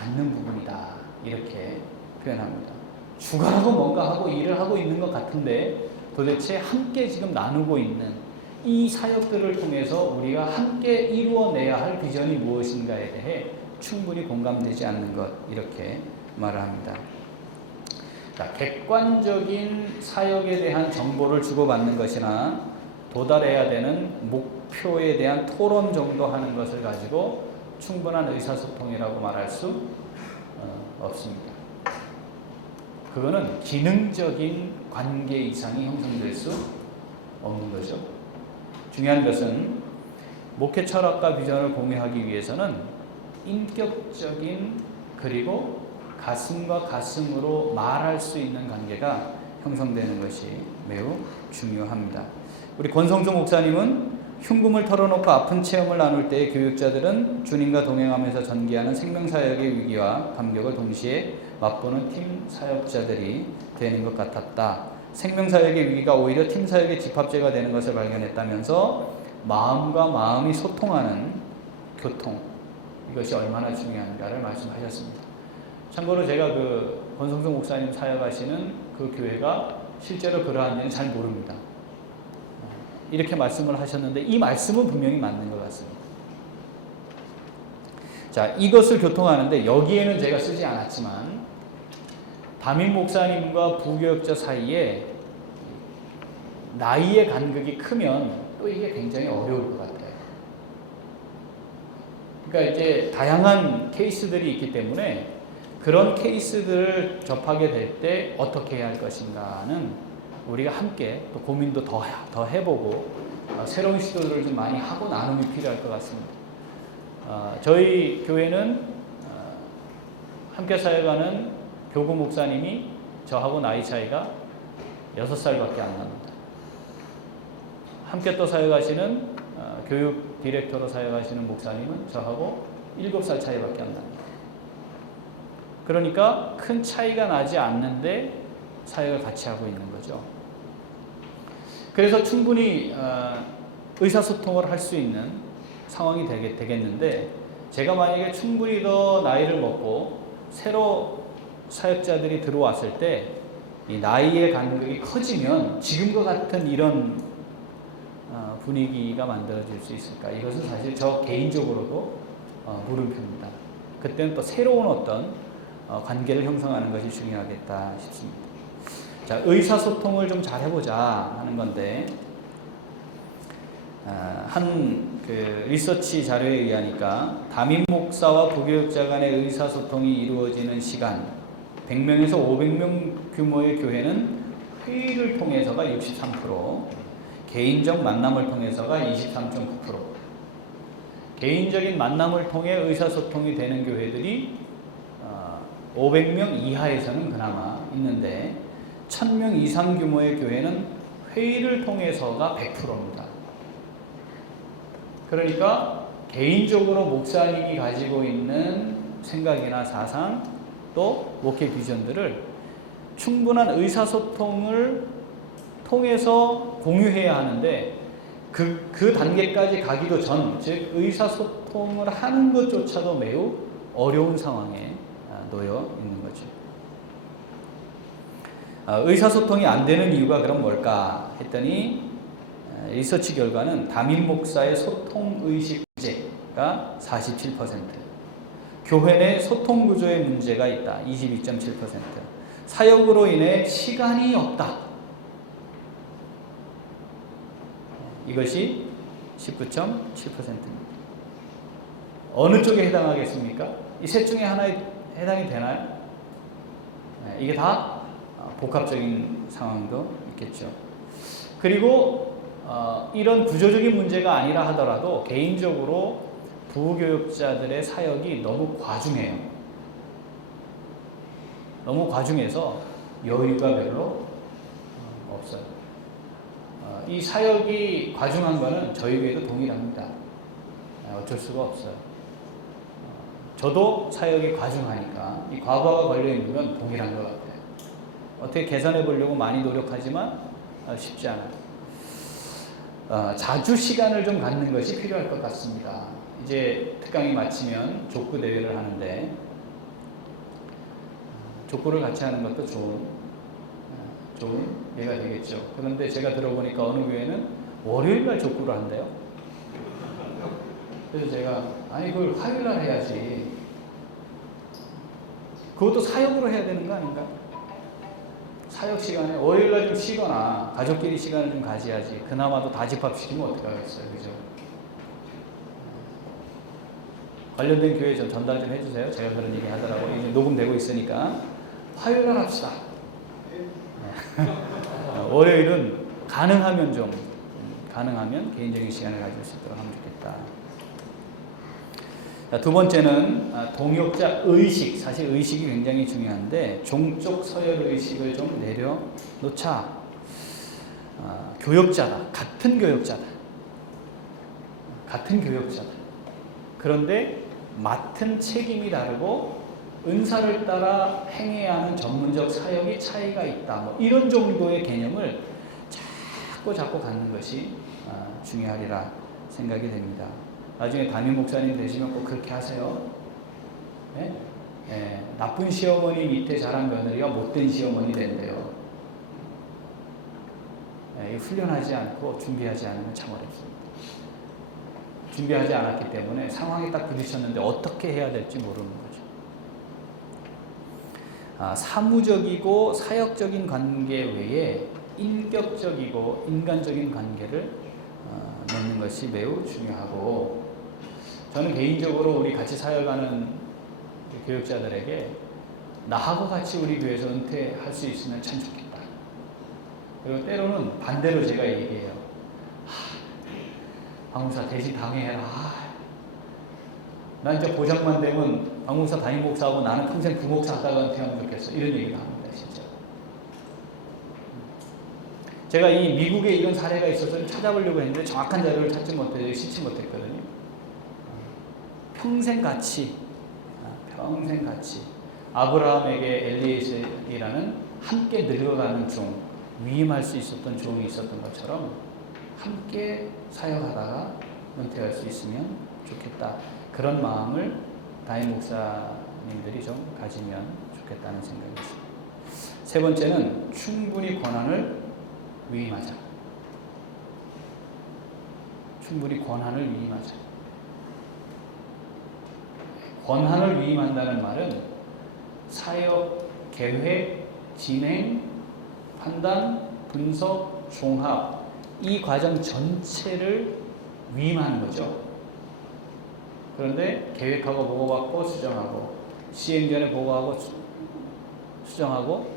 않는 부분이다. 이렇게 표현합니다. 주관하고 뭔가 하고 일을 하고 있는 것 같은데 도대체 함께 지금 나누고 있는 이 사역들을 통해서 우리가 함께 이루어내야 할 비전이 무엇인가에 대해 충분히 공감되지 않는 것 이렇게 말을 합니다. 자, 객관적인 사역에 대한 정보를 주고받는 것이나 도달해야 되는 목표에 대한 토론 정도 하는 것을 가지고 충분한 의사소통이라고 말할 수 없습니다. 그거는 기능적인 관계 이상이 형성될 수 없는 거죠. 중요한 것은 목회 철학과 비전을 공유하기 위해서는 인격적인 그리고 가슴과 가슴으로 말할 수 있는 관계가 형성되는 것이 매우 중요합니다. 우리 권성주 목사님은 흉금을 털어놓고 아픈 체험을 나눌 때 교육자들은 주님과 동행하면서 전개하는 생명사역의 위기와 감격을 동시에 맛보는 팀 사역자들이 되는 것 같았다. 생명사역의 위기가 오히려 팀사역의 집합제가 되는 것을 발견했다면서 마음과 마음이 소통하는 교통, 이것이 얼마나 중요한가를 말씀하셨습니다. 참고로 제가 그 권성종 목사님 사역하시는 그 교회가 실제로 그러한지는 잘 모릅니다. 이렇게 말씀을 하셨는데 이 말씀은 분명히 맞는 것 같습니다. 자, 이것을 교통하는데 여기에는 제가 쓰지 않았지만 담임 목사님과 부교역자 사이에 나이의 간극이 크면 또 이게 굉장히 어려울 것 같아요. 그러니까 이제 다양한 케이스들이 있기 때문에 그런 케이스들을 접하게 될 때 어떻게 해야 할 것인가는 우리가 함께 또 고민도 더 해보고 새로운 시도들을 좀 많이 하고 나눔이 필요할 것 같습니다. 저희 교회는 함께 사역하는 교구 목사님이 저하고 나이 차이가 6살밖에 안 납니다. 함께 또 사역하시는 교육 디렉터로 사역하시는 목사님은 저하고 7살 차이밖에 안 납니다. 그러니까 큰 차이가 나지 않는데 사역을 같이 하고 있는 거죠. 그래서 충분히 의사소통을 할 수 있는 상황이 되겠는데 제가 만약에 충분히 더 나이를 먹고 새로 사역자들이 들어왔을 때 이 나이의 간격이 커지면 지금과 같은 이런 분위기가 만들어질 수 있을까? 이것은 사실 저 개인적으로도 물음표입니다. 그때는 또 새로운 어떤 관계를 형성하는 것이 중요하겠다 싶습니다. 자, 의사소통을 좀 잘 해보자 하는 건데 한 리서치 자료에 의하니까 담임 목사와 부교육자 간의 의사소통이 이루어지는 시간 100명에서 500명 규모의 교회는 회의를 통해서가 63%, 개인적 만남을 통해서가 23.9%, 개인적인 만남을 통해 의사소통이 되는 교회들이 500명 이하에서는 그나마 있는데 1000명 이상 규모의 교회는 회의를 통해서가 100%입니다. 그러니까 개인적으로 목사님이 가지고 있는 생각이나 사상 또 목회 비전들을 충분한 의사소통을 통해서 공유해야 하는데 그 단계까지 가기도 전, 즉 의사소통을 하는 것조차도 매우 어려운 상황에 놓여 있는 거죠. 의사소통이 안 되는 이유가 그럼 뭘까 했더니 리서치 결과는 담임 목사의 소통의식 문제가 47%, 교회 내 소통 구조에 문제가 있다 22.7%, 사역으로 인해 시간이 없다 이것이 19.7%입니다. 어느 쪽에 해당하겠습니까? 이 셋 중에 하나에 해당이 되나요? 이게 다 복합적인 상황도 있겠죠. 그리고 이런 구조적인 문제가 아니라 하더라도 개인적으로 부교육자들의 사역이 너무 과중해요. 너무 과중해서 여유가 별로 없어요. 이 사역이 과중한 거는 저희 교회도 동일합니다. 어쩔 수가 없어요. 저도 사역이 과중하니까 이 과거가 걸려있는 건 동일한 것 같아요. 어떻게 개선해 보려고 많이 노력하지만 쉽지 않아요. 자주 시간을 좀 갖는 것이 필요할 것 같습니다. 이제 특강이 마치면 족구 대회를 하는데 족구를 같이 하는 것도 좋은 예가 되겠죠. 그런데 제가 들어보니까 어느 교회는 월요일날 족구를 한대요. 그래서 제가 아니 그걸 화요일날 해야지. 그것도 사역으로 해야 되는 거 아닌가? 사역 시간에 월요일날 좀 쉬거나 가족끼리 시간을 좀 가져야지. 그나마도 다 집합시키면 어떡하겠어요, 그죠? 관련된 교회 좀 전달 좀 해주세요. 제가 그런 얘기 하더라고요. 이제 녹음되고 있으니까 화요일날 합시다. 월요일은 가능하면 개인적인 시간을 가질 수 있도록 하면 좋겠다. 두 번째는 동역자 의식. 사실 의식이 굉장히 중요한데 종족 서열 의식을 좀 내려놓자. 교역자다. 같은 교역자다. 그런데 맡은 책임이 다르고 은사를 따라 행해야 하는 전문적 사역의 차이가 있다. 뭐 이런 정도의 개념을 자꾸 갖는 것이 중요하리라 생각이 됩니다. 나중에 담임 목사님 되시면 꼭 그렇게 하세요. 네? 네. 나쁜 시어머니 밑에 자란 며느리가 못된 시어머니 된대요. 네, 훈련하지 않고 준비하지 않으면 참 어렵습니다. 준비하지 않았기 때문에 상황에 딱 부딪혔는데 어떻게 해야 될지 모르는 거죠. 사무적이고 사역적인 관계 외에 인격적이고 인간적인 관계를 맺는 것이 매우 중요하고, 저는 개인적으로 우리 같이 사역하는 교육자들에게 나하고 같이 우리 교회에서 은퇴할 수 있으면 참 좋겠다. 그리고 때로는 반대로 제가 얘기해요. 박목사 대신 당회해라. 난 이제 보장만 되면 박목사 담임 목사하고 나는 평생 부목사 하다가 은퇴하면 좋겠어. 이런 얘기를 합니다. 진짜. 제가 이 미국에 이런 사례가 있어서 찾아보려고 했는데 정확한 자료를 찾지 못했거든요. 평생 같이 아브라함에게 엘리에셀이라는 함께 늙어가는 종, 위임할 수 있었던 종이 있었던 것처럼 함께 사역하다가 은퇴할 수 있으면 좋겠다. 그런 마음을 담임 목사님들이 좀 가지면 좋겠다는 생각이 있습니다. 세 번째는 충분히 권한을 위임하자. 권한을 위임한다는 말은 사역, 계획, 진행, 판단, 분석, 종합, 이 과정 전체를 위임하는 거죠. 그런데 계획하고 보고받고 수정하고, 시행 전에 보고하고 수정하고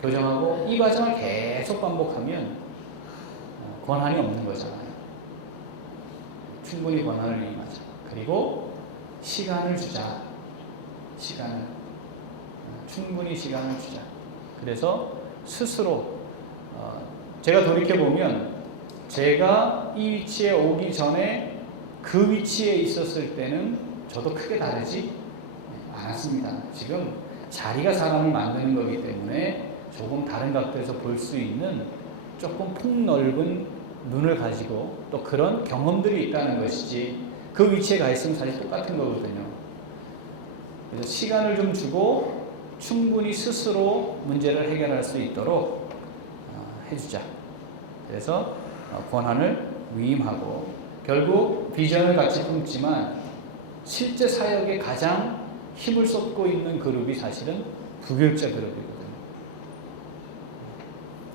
교정하고, 이 과정을 계속 반복하면 권한이 없는 거잖아요. 충분히 권한을 위임하자. 그리고 시간을 주자. 충분히 시간을 주자. 그래서 스스로 제가 돌이켜보면 제가 이 위치에 오기 전에 그 위치에 있었을 때는 저도 크게 다르지 않았습니다. 지금 자리가 사람을 만드는 거기 때문에 조금 다른 각도에서 볼 수 있는 조금 폭넓은 눈을 가지고 또 그런 경험들이 있다는 것이지 그 위치에 가 있으면 사실 똑같은 거거든요. 그래서 시간을 좀 주고 충분히 스스로 문제를 해결할 수 있도록 해주자. 그래서 권한을 위임하고 결국 비전을 같이 품지만 실제 사역에 가장 힘을 쏟고 있는 그룹이 사실은 부교육자 그룹이거든요.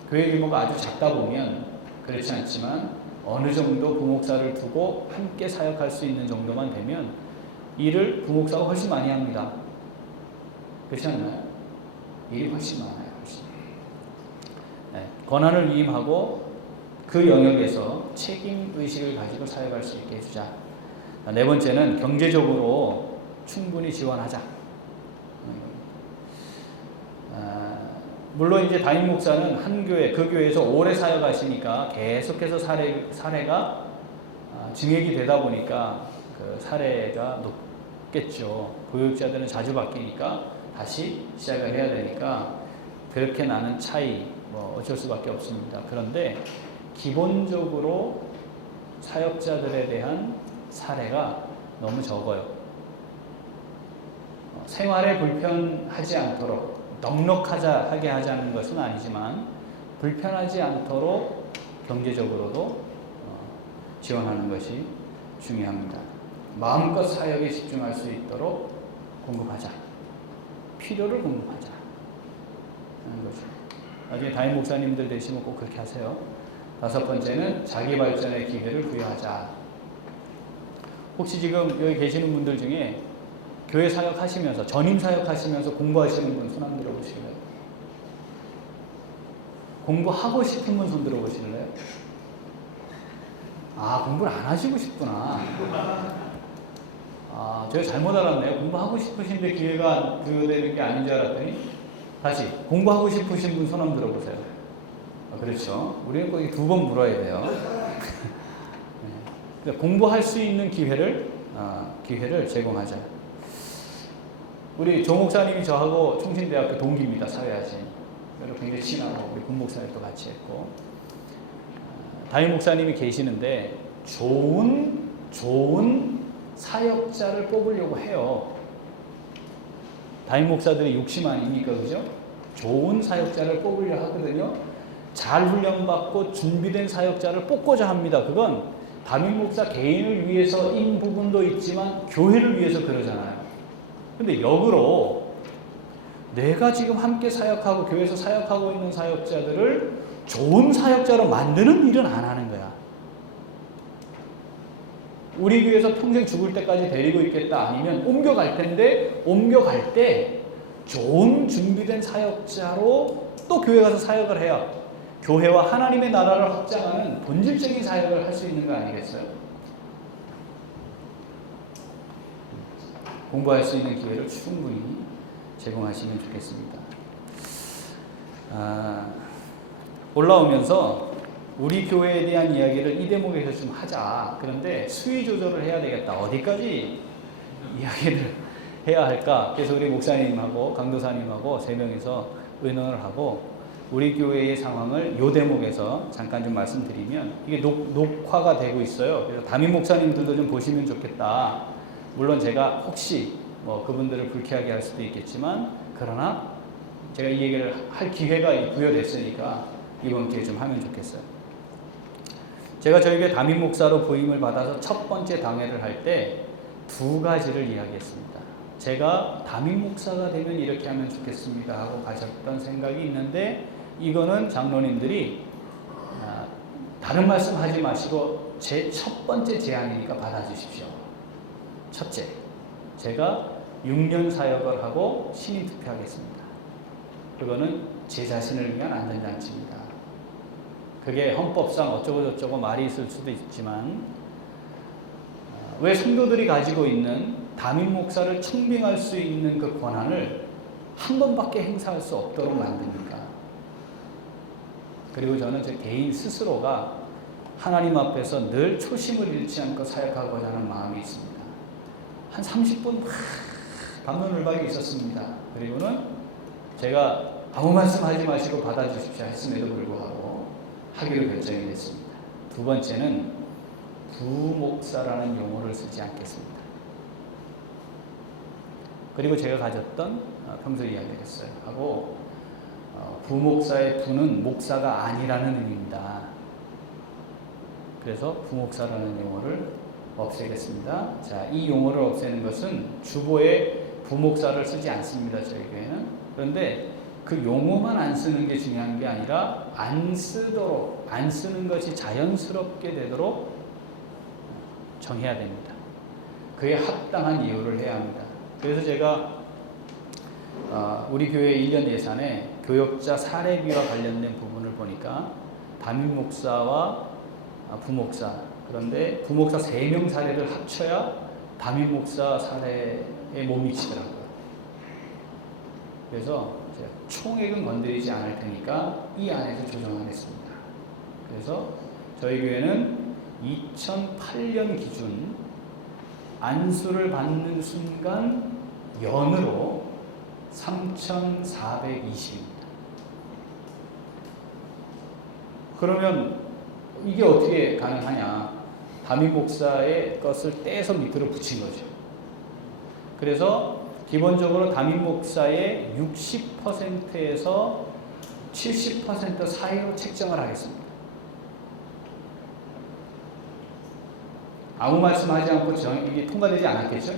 교회 규모가 아주 작다 보면 그렇지 않지만 어느 정도 부목사를 두고 함께 사역할 수 있는 정도만 되면 일을 부목사가 훨씬 많이 합니다. 그렇지 않나요? 일이 훨씬 많아요. 훨씬. 네, 권한을 위임하고 그 영역에서 책임의식을 가지고 사역할 수 있게 해주자. 네 번째는 경제적으로 충분히 지원하자. 물론 이제 담임 목사는 한 교회, 그 교회에서 오래 사역하시니까 계속해서 사례가 증액이 되다 보니까 그 사례가 높겠죠. 보육자들은 자주 바뀌니까 다시 시작을 해야 되니까 그렇게 나는 차이 뭐 어쩔 수밖에 없습니다. 그런데 기본적으로 사역자들에 대한 사례가 너무 적어요. 생활에 불편하지 않도록 넉넉하게 하자는 것은 아니지만 불편하지 않도록 경제적으로도 지원하는 것이 중요합니다. 마음껏 사역에 집중할 수 있도록 공급하자. 필요를 공급하자 하는 거죠. 나중에 담임 목사님들 되시면 꼭 그렇게 하세요. 다섯 번째는 자기 발전의 기회를 부여하자. 혹시 지금 여기 계시는 분들 중에 교회 사역하시면서 전임 사역하시면서 공부하시는 분 손 한번 들어보실래요? 공부하고 싶은 분 손 들어보실래요? 아, 공부를 안 하시고 싶구나. 아, 제가 잘못 알았네요. 공부하고 싶으신데 기회가 부여되는 게 아닌 줄 알았더니 다시 공부하고 싶으신 분 손 한번 들어보세요. 아, 그렇죠. 우리는 꼭 두 번 물어야 돼요. 네. 공부할 수 있는 기회를 제공하자. 우리 조 목사님이 저하고 총신대학교 동기입니다. 사회하신. 굉장히 친하고 우리 군 목사님도 같이 했고 담임 목사님이 계시는데 좋은 사역자를 뽑으려고 해요. 담임 목사들의 욕심 아닙니까? 그죠? 좋은 사역자를 뽑으려 하거든요. 잘 훈련받고 준비된 사역자를 뽑고자 합니다. 그건 담임 목사 개인을 위해서인 부분도 있지만 교회를 위해서 그러잖아요. 근데 역으로 내가 지금 함께 사역하고 교회에서 사역하고 있는 사역자들을 좋은 사역자로 만드는 일은 안 하는 거야. 우리 교회에서 평생 죽을 때까지 데리고 있겠다 아니면 옮겨갈 텐데 옮겨갈 때 좋은 준비된 사역자로 또 교회 가서 사역을 해야 교회와 하나님의 나라를 확장하는 본질적인 사역을 할 수 있는 거 아니겠어요? 공부할 수 있는 기회를 충분히 제공하시면 좋겠습니다. 올라오면서 우리 교회에 대한 이야기를 이 대목에서 좀 하자. 그런데 수위 조절을 해야 되겠다. 어디까지 이야기를 해야 할까? 그래서 우리 목사님하고 강도사님하고 세 명이서 의논을 하고 우리 교회의 상황을 이 대목에서 잠깐 좀 말씀드리면 이게 녹화가 되고 있어요. 그래서 담임 목사님들도 좀 보시면 좋겠다. 물론 제가 혹시 뭐 그분들을 불쾌하게 할 수도 있겠지만 그러나 제가 이 얘기를 할 기회가 부여됐으니까 이번 기회에 좀 하면 좋겠어요. 제가 저에게 담임 목사로 부임을 받아서 첫 번째 당회를 할 때 두 가지를 이야기했습니다. 제가 담임 목사가 되면 이렇게 하면 좋겠습니다 하고 가졌던 생각이 있는데 이거는 장로님들이 다른 말씀 하지 마시고 제 첫 번째 제안이니까 받아주십시오. 첫째, 제가 6년 사역을 하고 신임 투표하겠습니다. 그거는 제 자신을 위한 안전장치입니다. 그게 헌법상 어쩌고저쩌고 말이 있을 수도 있지만 왜 성도들이 가지고 있는 담임 목사를 청빙할 수 있는 그 권한을 한 번밖에 행사할 수 없도록 만듭니까? 그리고 저는 제 개인 스스로가 하나님 앞에서 늘 초심을 잃지 않고 사역하고자 하는 마음이 있습니다. 한 30분 감론을박이 있었습니다. 그리고는 제가 아무 말씀하지 마시고 받아주십시오 했음에도 불구하고 하기로 결정이 됐습니다. 두 번째는 부목사라는 용어를 쓰지 않겠습니다. 그리고 제가 가졌던 평소 이야기했어요. 하고 부목사의 부는 목사가 아니라는 의미입니다. 그래서 부목사라는 용어를 없애겠습니다. 자, 이 용어를 없애는 것은 주보에 부목사를 쓰지 않습니다. 저희 교회는. 그런데 그 용어만 안 쓰는 게 중요한 게 아니라 안 쓰는 것이 자연스럽게 되도록 정해야 됩니다. 그에 합당한 이유를 해야 합니다. 그래서 제가 우리 교회 1년 예산에 교역자 사례비와 관련된 부분을 보니까 담임 목사와 부목사, 그런데 부목사 3명 사례를 합쳐야 담임 목사 사례에 못 미치더라고요. 그래서 제가 총액은 건드리지 않을 테니까 이 안에서 조정하겠습니다. 그래서 저희 교회는 2008년 기준 안수를 받는 순간 연으로 3,420입니다. 그러면 이게 어떻게 가능하냐? 담임 목사의 것을 떼서 밑으로 붙인 거죠. 그래서 기본적으로 담임 목사의 60%에서 70% 사이로 책정을 하겠습니다. 아무 말씀하지 않고 이게 통과되지 않았겠죠?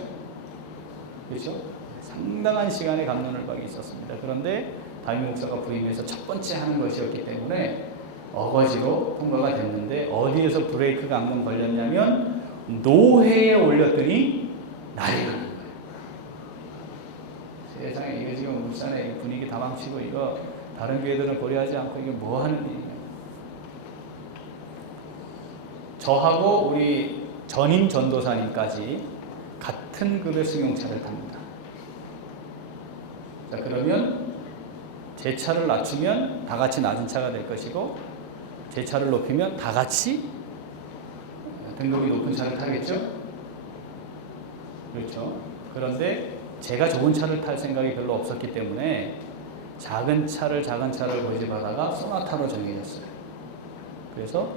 그렇죠? 상당한 시간의 감론을박이 있었습니다. 그런데 담임 목사가 부임해서 첫 번째 하는 것이었기 때문에 어거지로 통과가 됐는데 어디에서 브레이크가 한번 걸렸냐면 노회에 올렸더니 난리 나는 거예요. 세상에 이거 지금 울산에 분위기 다 망치고 이거 다른 교회들은 고려하지 않고 이게 뭐 하는 일이냐. 저하고 우리 전임 전도사님까지 같은 급의 승용차를 탑니다. 자, 그러면 제 차를 낮추면 다 같이 낮은 차가 될 것이고 제 차를 높이면 다 같이 등급이 높은 차를 타겠죠? 그렇죠. 그런데 제가 좋은 차를 탈 생각이 별로 없었기 때문에 작은 차를 고집하다가 소나타로 정해졌어요. 그래서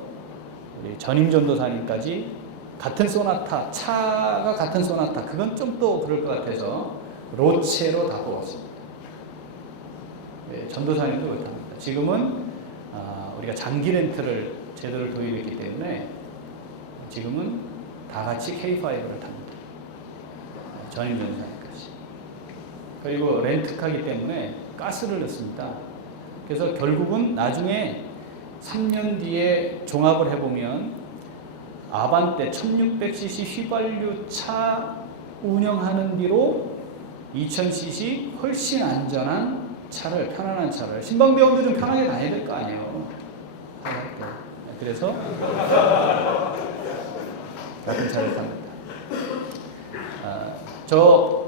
우리 전임 전도사님까지 같은 소나타, 차가 같은 소나타, 그건 좀 또 그럴 것 같아서 로체로 다 뽑았습니다. 네, 전도사님도 그렇답니다. 지금은 우리가 장기 렌트를 제도를 도입했기 때문에 지금은 다 같이 K5를 탑니다. 전임 전도사님까지. 그리고 렌트카기 때문에 가스를 넣습니다. 그래서 결국은 나중에 3년 뒤에 종합을 해보면 아반떼 1600cc 휘발유 차 운영하는 뒤로 2000cc 훨씬 안전한 차를, 편안한 차를, 신방대원도 좀 편하게 다녀야 될 거 아니에요. 그래서 같은 차를 탑니다.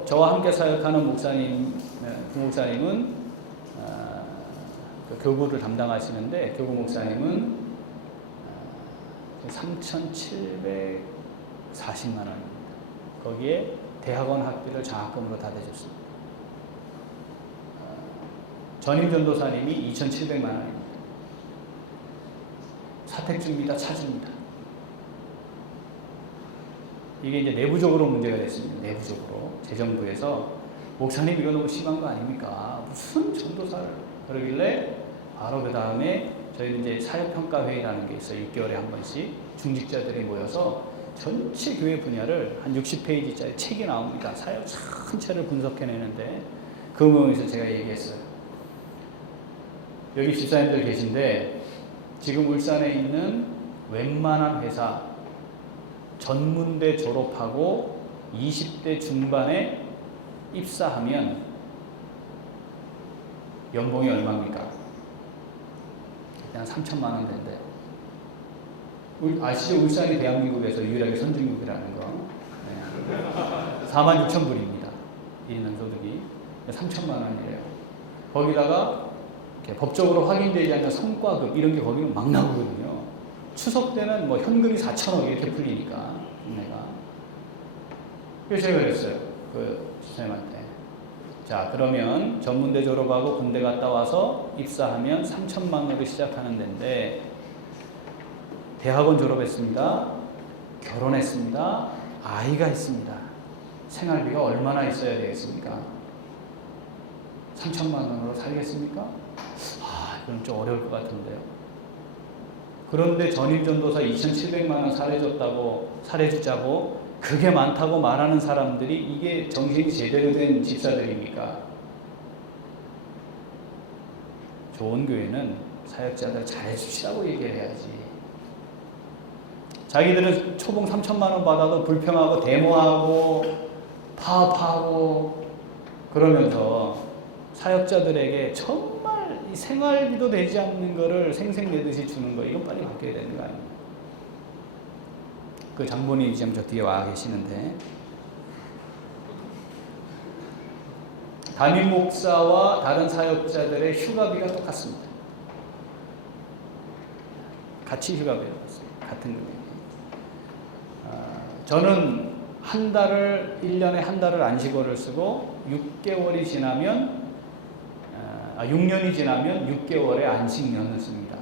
저와 함께 사역하는 목사님, 부목사님은 그 교구를 담당하시는데 교구 목사님은 3,740만 원입니다. 거기에 대학원 학비를 장학금으로 다 대줬습니다. 전임 전도사님이 2,700만 원입니다. 사택 줍니다. 차 줍니다. 이게 이제 내부적으로 문제가 됐습니다. 내부적으로. 재정부에서 목사님 이거 너무 심한 거 아닙니까? 무슨 전도사를. 그러길래 바로 그 다음에 저희 이제 사역평가회의라는 게 있어요. 6개월에 한 번씩 중직자들이 모여서 전체 교회 분야를 한 60페이지짜리 책이 나옵니다. 사역 전체를 분석해내는데 그 모임에서 제가 얘기했어요. 여기 집사님들 계신데 지금 울산에 있는 웬만한 회사 전문대 졸업하고 20대 중반에 입사하면 연봉이 얼마입니까? 그냥 3천만 원 된대. 아시죠? 울산이 대한민국에서 유일하게 선진국이라는 거. 46,000불입니다. 1년 소득이 3천만 원이래요. 거기다가 법적으로 확인되지 않는 성과급 이런 게 거기는 막 나오거든요. 추석 때는 뭐 현금이 4천억 이렇게 풀리니까 내가. 그래서 제가 그랬어요. 그 선생님한테. 자, 그러면 전문대 졸업하고 군대 갔다 와서 입사하면 3천만 원으로 시작하는 데인데 대학원 졸업했습니다. 결혼했습니다. 아이가 있습니다. 생활비가 얼마나 있어야 되겠습니까? 3천만 원으로 살겠습니까? 아, 이건 좀 어려울 것 같은데요. 그런데 전임전도사 2,700만 원 살해주자고 그게 많다고 말하는 사람들이 이게 정신이 제대로 된 집사들입니까? 좋은 교회는 사역자들 잘해주시라고 얘기를 해야지. 자기들은 초봉 3천만 원 받아도 불평하고 데모하고 파업하고 그러면서 사역자들에게 정말 이 생활비도 되지 않는 거를 생색내듯이 주는 거, 이건 빨리 바뀌어야 되는 거 아닙니까? 그 장본인이 지금 저 뒤에 와 계시는데, 담임 목사와 다른 사역자들의 휴가비가 똑같습니다. 같이 휴가비를 받습니다. 같은 금액. 저는 1년에 한 달을 안식월을 쓰고 6개월이 지나면 6년이 지나면 6개월의 안식년을 씁니다.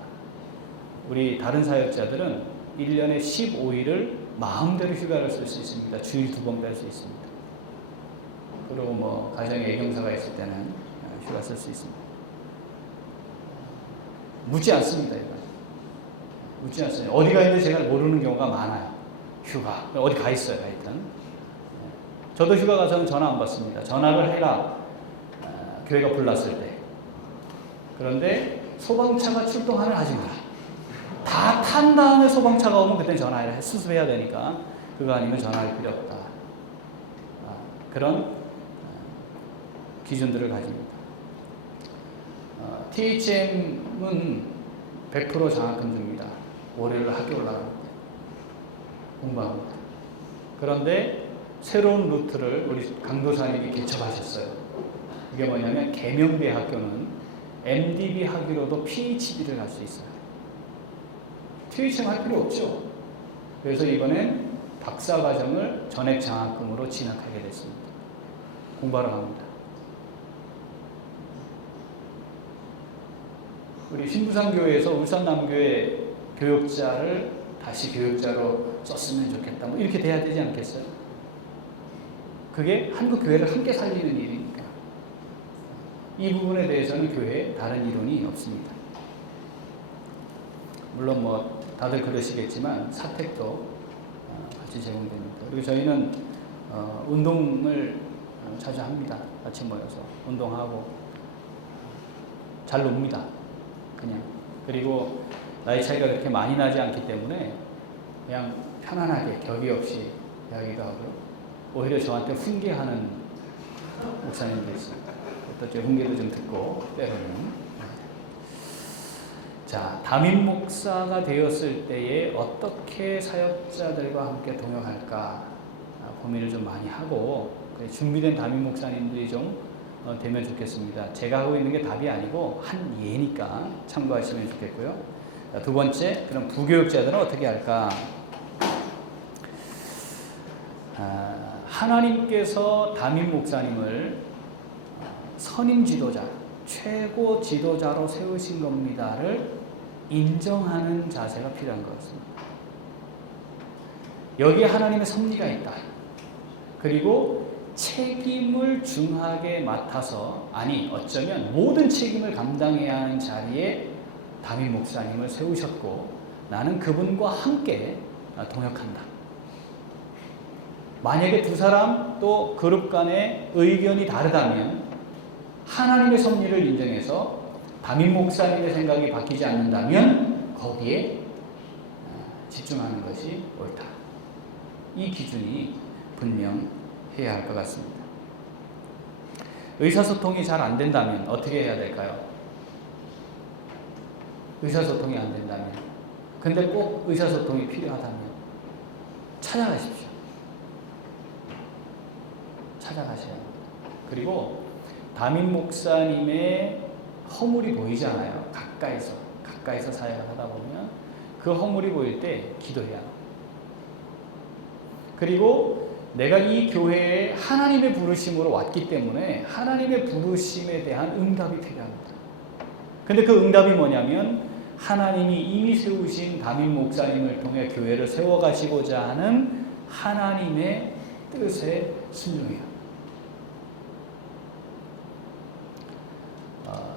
우리 다른 사역자들은 1년에 15일을 마음대로 휴가를 쓸 수 있습니다. 주일 2번 뺄 수 있습니다. 그리고 뭐 가정에 애경사가 있을 때는 휴가 쓸 수 있습니다. 묻지 않습니다. 이거. 묻지 않습니다. 어디 가 있는지 제가 모르는 경우가 많아요. 휴가. 어디 가 있어요, 하여튼. 저도 휴가 가서는 전화 안 받습니다. 전화를 해라. 교회가 불났을 때. 그런데 소방차가 출동하면 하지 마라. 다 탄 다음에 소방차가 오면 그때 전화를 수습해야 되니까 그거 아니면 전화할 필요 없다. 그런 기준들을 가집니다. THM은 100% 장학금 줍니다. 월요일 학교 올라갑니다. 공부합니다. 그런데 새로운 루트를 우리 강도사님이 개척하셨어요. 그게 뭐냐면 계명대 학교는 MDB 학위로도 PhD를 갈 수 있어요. THM 할 필요 없죠. 그래서 이번엔 박사과정을 전액 장학금으로 진학하게 됐습니다. 공부하러 갑니다. 우리 신부산교회에서 울산남교회 교육자를 다시 교육자로 썼으면 좋겠다. 뭐 이렇게 돼야 되지 않겠어요? 그게 한국 교회를 함께 살리는 일이니까. 이 부분에 대해서는 교회에 다른 이론이 없습니다. 물론 뭐 다들 그러시겠지만 사택도 같이 제공됩니다. 그리고 저희는 운동을 자주 합니다. 같이 모여서 운동하고 잘 놉니다. 그냥. 그리고 나이 차이가 그렇게 많이 나지 않기 때문에 그냥 편안하게 격의 없이 이야기도 하고요. 오히려 저한테 훈계하는 목사님도 있습니다. 또 제 훈계도 좀 듣고 때로는. 자, 담임 목사가 되었을 때에 어떻게 사역자들과 함께 동역할까 고민을 좀 많이 하고 준비된 담임 목사님들이 좀 되면 좋겠습니다. 제가 하고 있는 게 답이 아니고 한 예니까 참고하시면 좋겠고요. 자, 두 번째, 그럼 부교육자들은 어떻게 할까? 하나님께서 담임 목사님을 선임 지도자, 최고 지도자로 세우신 겁니다를 인정하는 자세가 필요한 것 같습니다. 여기에 하나님의 섭리가 있다. 그리고 책임을 중하게 맡아서, 아니 어쩌면 모든 책임을 감당해야 하는 자리에 담임 목사님을 세우셨고 나는 그분과 함께 동역한다. 만약에 두 사람 또 그룹 간의 의견이 다르다면 하나님의 섭리를 인정해서 담임 목사님의 생각이 바뀌지 않는다면 거기에 집중하는 것이 옳다. 이 기준이 분명해야 할 것 같습니다. 의사소통이 잘 안 된다면 어떻게 해야 될까요? 의사소통이 안 된다면, 근데 꼭 의사소통이 필요하다면 찾아가십시오. 찾아가셔야 합니다. 그리고 담임 목사님의 허물이 보이잖아요. 가까이서 사역을 하다 보면 그 허물이 보일 때 기도해야 합니다. 그리고 내가 이 교회에 하나님의 부르심으로 왔기 때문에 하나님의 부르심에 대한 응답이 필요합니다. 근데 그 응답이 뭐냐면 하나님이 이미 세우신 담임 목사님을 통해 교회를 세워가시고자 하는 하나님의 뜻에 순종해야 합니다.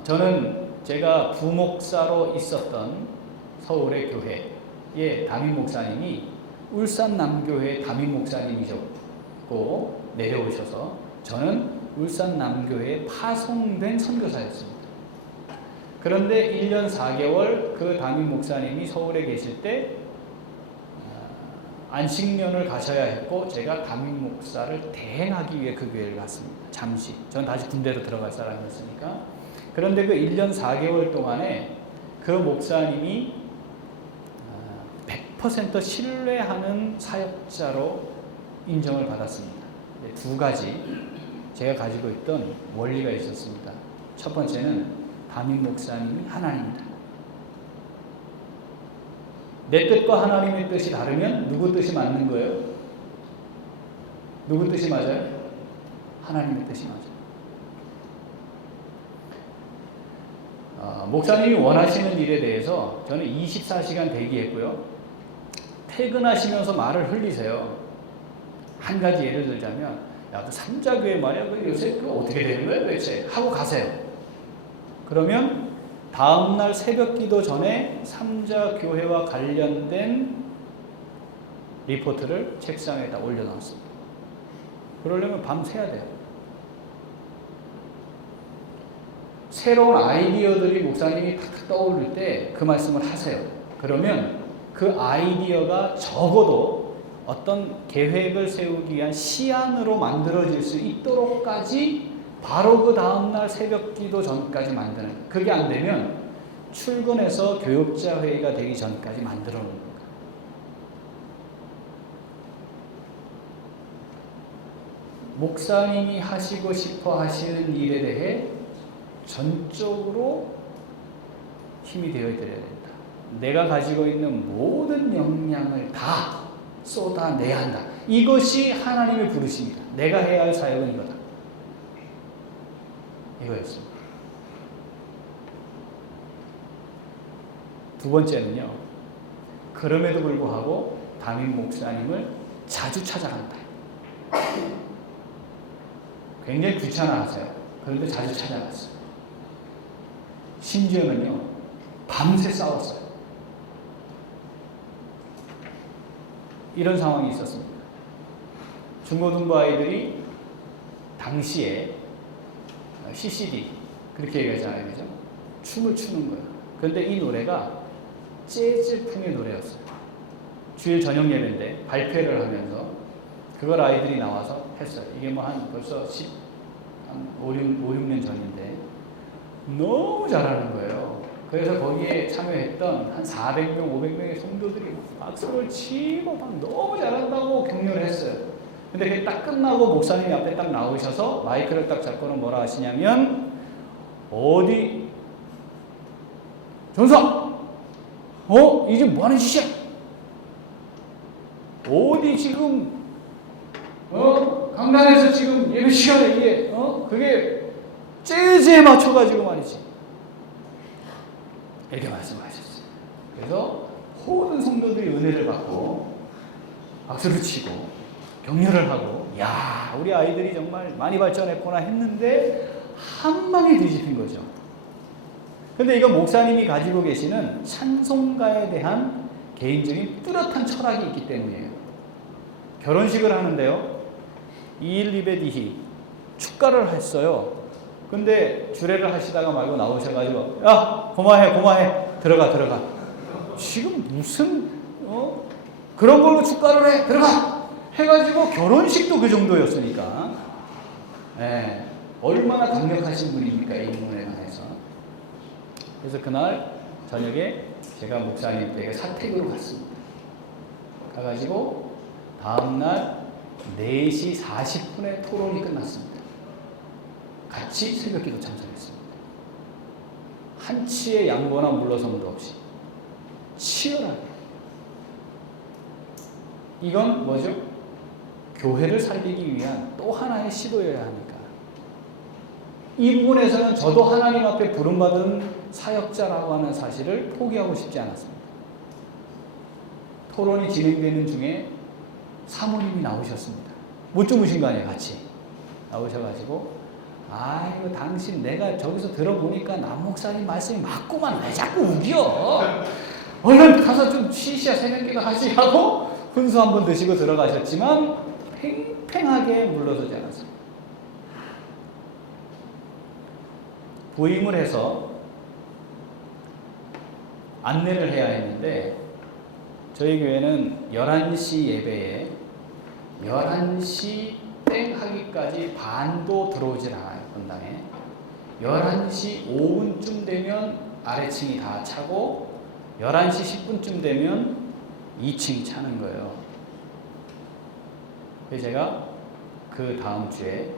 저는 제가 부목사로 있었던 서울의 교회의 담임 목사님이 울산 남교회 담임 목사님이셨고 내려오셔서 저는 울산 남교회에 파송된 선교사였습니다. 그런데 1년 4개월 그 담임 목사님이 서울에 계실 때 안식년을 가셔야 했고 제가 담임 목사를 대행하기 위해 그 교회를 갔습니다. 잠시. 전 다시 군대로 들어갈 사람이었으니까. 그런데 그 1년 4개월 동안에 그 목사님이 100% 신뢰하는 사역자로 인정을 받았습니다. 두 가지 제가 가지고 있던 원리가 있었습니다. 첫 번째는 담임 목사님이 하나님이다. 내 뜻과 하나님의 뜻이 다르면 누구 뜻이 맞는 거예요? 누구 뜻이 맞아요? 하나님의 뜻이 맞아요. 목사님이 원하시는 일에 대해서 저는 24시간 대기했고요. 퇴근하시면서 말을 흘리세요. 한 가지 예를 들자면, 야, 그 삼자교회 말이야, 그 요새 그 어떻게 되는 거야, 도대체? 하고 가세요. 그러면 다음날 새벽 기도 전에 삼자교회와 관련된 리포트를 책상에다 올려놨습니다. 그러려면 밤 새야 돼요. 새로운 아이디어들이 목사님이 탁탁 떠오를 때 그 말씀을 하세요. 그러면 그 아이디어가 적어도 어떤 계획을 세우기 위한 시안으로 만들어질 수 있도록까지 바로 그 다음날 새벽 기도 전까지 만드는 거예요. 그게 안 되면 출근해서 교육자 회의가 되기 전까지 만들어 놓는 거예요. 목사님이 하시고 싶어 하시는 일에 대해 전적으로 힘이 되어 있어야 된다. 내가 가지고 있는 모든 역량을 다 쏟아내야 한다. 이것이 하나님의 부르심이다. 내가 해야 할 사역은 이거다. 이거였습니다. 두 번째는요. 그럼에도 불구하고 담임 목사님을 자주 찾아간다. 굉장히 귀찮아하세요. 그런데 자주 찾아갔어요. 심지어는요, 밤새 싸웠어요. 이런 상황이 있었습니다. 중고등부 아이들이 당시에 CCD, 그렇게 얘기하잖아요. 그죠? 춤을 추는 거예요. 그런데 이 노래가 재즈풍의 노래였어요. 주일 저녁 예배인데 발표를 하면서 그걸 아이들이 나와서 했어요. 이게 뭐 한 벌써 5, 6년 전인데 너무 잘하는 거예요. 그래서 거기에 참여했던 한 400명, 500명의 성도들이 박수를 치고 막 너무 잘한다고 격려를 했어요. 근데 그게 딱 끝나고 목사님이 앞에 딱 나오셔서 마이크를 딱 잡고는 뭐라 하시냐면, 어디 전사! 이제 뭐 하는 짓이야? 어디 지금 강단에서 지금 예배 시간에 이게 그게 재즈에 맞춰가지고 말이지. 이렇게 말씀하셨어요. 그래서 모든 성도들이 은혜를 받고 박수를 치고 격려를 하고, 야, 우리 아이들이 정말 많이 발전했구나 했는데 한 방에 뒤집힌 거죠. 근데 이건 목사님이 가지고 계시는 찬송가에 대한 개인적인 뚜렷한 철학이 있기 때문이에요. 결혼식을 하는데요, 2일 2배 디히 축가를 했어요. 근데 주례를 하시다가 말고 나오셔가지고, 야, 고마해, 들어가. 지금 무슨 그런 걸로 축가를 해, 들어가 해가지고 결혼식도 그 정도였으니까, 네, 얼마나 강력하신 분입니까, 이 부분에 관해서. 그래서 그날 저녁에 제가 목사님 댁에 사택으로 갔습니다. 가가지고 다음날 4시 40분에 토론이 끝났습니다. 같이 새벽기도 참석했습니다. 한치의 양보나 물러섬도 없이 치열하게. 이건 뭐죠? 교회를 살리기 위한 또 하나의 시도여야 하니까. 이 부분에서는 저도 하나님 앞에 부름받은 사역자라고 하는 사실을 포기하고 싶지 않았습니다. 토론이 진행되는 중에 사모님이 나오셨습니다. 못 주무신 거 아니에요, 같이. 나오셔가지고, 아이고, 당신 내가 저기서 들어보니까 남 목사님 말씀이 맞구만. 왜 자꾸 우겨? 얼른 가서 좀 쉬시야, 새벽기도 하시 하고 훈수 한번 드시고 들어가셨지만 팽팽하게 물러서지 않았습니다. 부임을 해서 안내를 해야 했는데 저희 교회는 11시 예배에 11시 땡 하기까지 반도 들어오질 않아요. 본당에 11시 5분쯤 되면 아래층이 다 차고 11시 10분쯤 되면 2층이 차는 거예요. 그래서 제가 그 다음 주에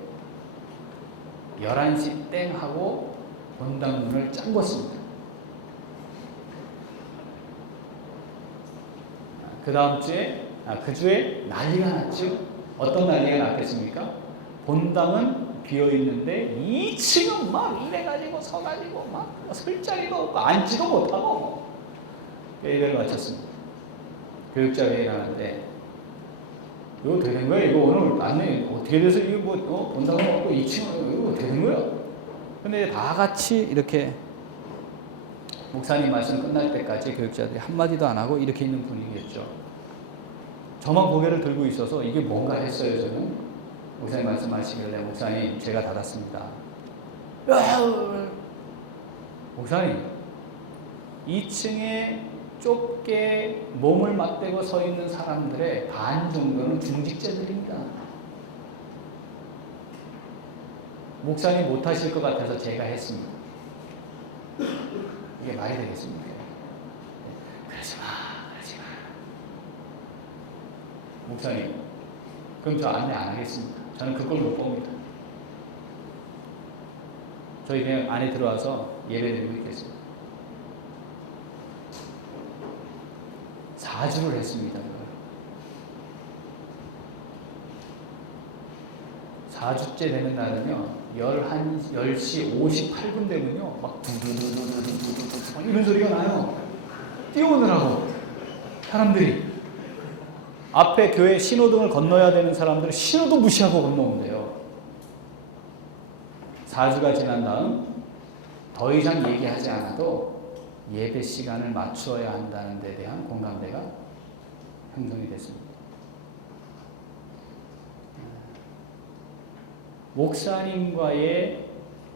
11시 땡 하고 본당 문을 잠궜습니다. 그 다음 주에, 그 주에 난리가 났죠. 어떤 난리가 났겠습니까? 본당은 비어있는데 2층은 막 이래가지고 서가지고 막 설 자리도 없고 앉지도 못하고 예배를 마쳤습니다. 교육자 회의를 하는데 이거 되는 거야? 이거 오늘 안내 어떻게 돼서 이거 뭐 본당은 없고 2층은 이거 어떻게 된 거야? 근데 다 같이 이렇게 목사님 말씀 끝날 때까지 교육자들이 한마디도 안 하고 이렇게 있는 분위기였죠. 저만 고개를 들고 있어서 이게 뭔가 했어요. 저는 목사님 말씀하시길래 목사님 제가 닫았습니다. 목사님 2층에 좁게 몸을 맞대고 서 있는 사람들의 반 정도는 중직자들입니다. 목사님 못하실 것 같아서 제가 했습니다. 이게 말이 되겠습니까? 그러지 마. 목사님, 그럼 저 안내 안 하겠습니다. 저는 그걸 못 봅니다. 저희 그냥 안에 들어와서 예배 드리고 있겠습니다. 4주를 했습니다. 4주째 되는 날은요, 10시 58분 되면요, 막 두두두두두두두두 이런 소리가 나요. 뛰어오느라고. 사람들이. 앞에 교회 신호등을 건너야 되는 사람들은 신호도 무시하고 건너온대요. 4주가 지난 다음 더 이상 얘기하지 않아도 예배 시간을 맞추어야 한다는 데 대한 공감대가 형성이 됐습니다. 목사님과의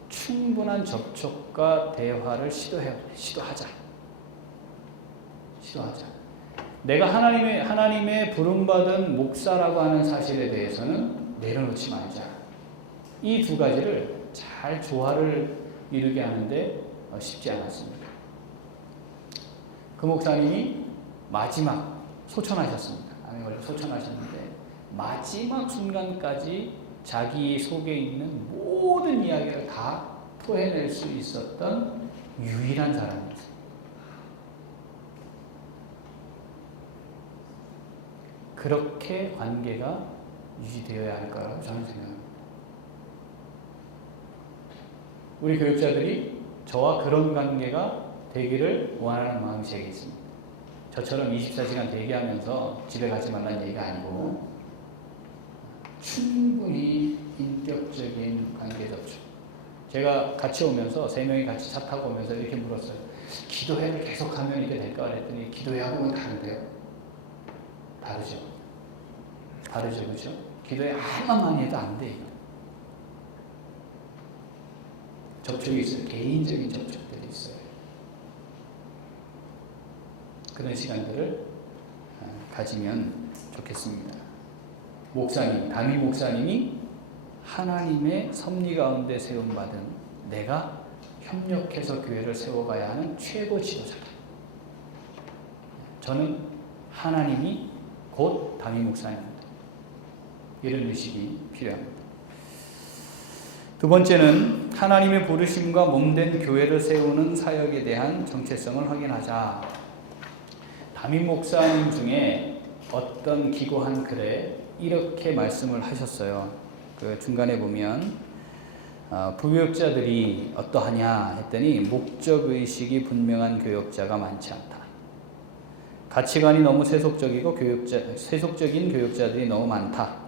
충분한 접촉과 대화를 시도하자. 내가 하나님의 부름받은 목사라고 하는 사실에 대해서는 내려놓지 말자. 이 두 가지를 잘 조화를 이루게 하는데 쉽지 않았습니다. 그 목사님이 마지막 소천하셨습니다. 암에 걸려 소천하셨는데 마지막 순간까지 자기 속에 있는 모든 이야기를 다 토해낼 수 있었던 유일한 사람이었습니다. 그렇게 관계가 유지되어야 할 거라고 저는 생각합니다. 우리 교육자들이 저와 그런 관계가 되기를 원하는 마음이 제게 있습니다. 저처럼 24시간 대기하면서 집에 가지 말라는 얘기가 아니고 충분히 인격적인 관계 접촉. 제가 같이 오면서 3명이 같이 차 타고 오면서 이렇게 물었어요. 기도회를 계속하면 이렇게 될까 그랬더니 기도회하고는 다른데요. 다르죠, 그렇죠? 기도회 얼마 많이 해도 안 돼요. 접촉이 있어요. 개인적인 접촉들이 있어요. 그런 시간들을 가지면 좋겠습니다. 담임 목사님이 하나님의 섭리 가운데 세움받은 내가 협력해서 교회를 세워가야 하는 최고 지도자다. 저는 하나님이 곧 담임 목사입니다. 이런 의식이 필요합니다. 두 번째는 하나님의 부르심과 몸된 교회를 세우는 사역에 대한 정체성을 확인하자. 담임 목사님 중에 어떤 기고한 글에 이렇게 말씀을 하셨어요. 그 중간에 보면 부교육자들이 어떠하냐 했더니 목적의식이 분명한 교역자가 많지 않다. 가치관이 너무 세속적인 교육자들이 너무 많다.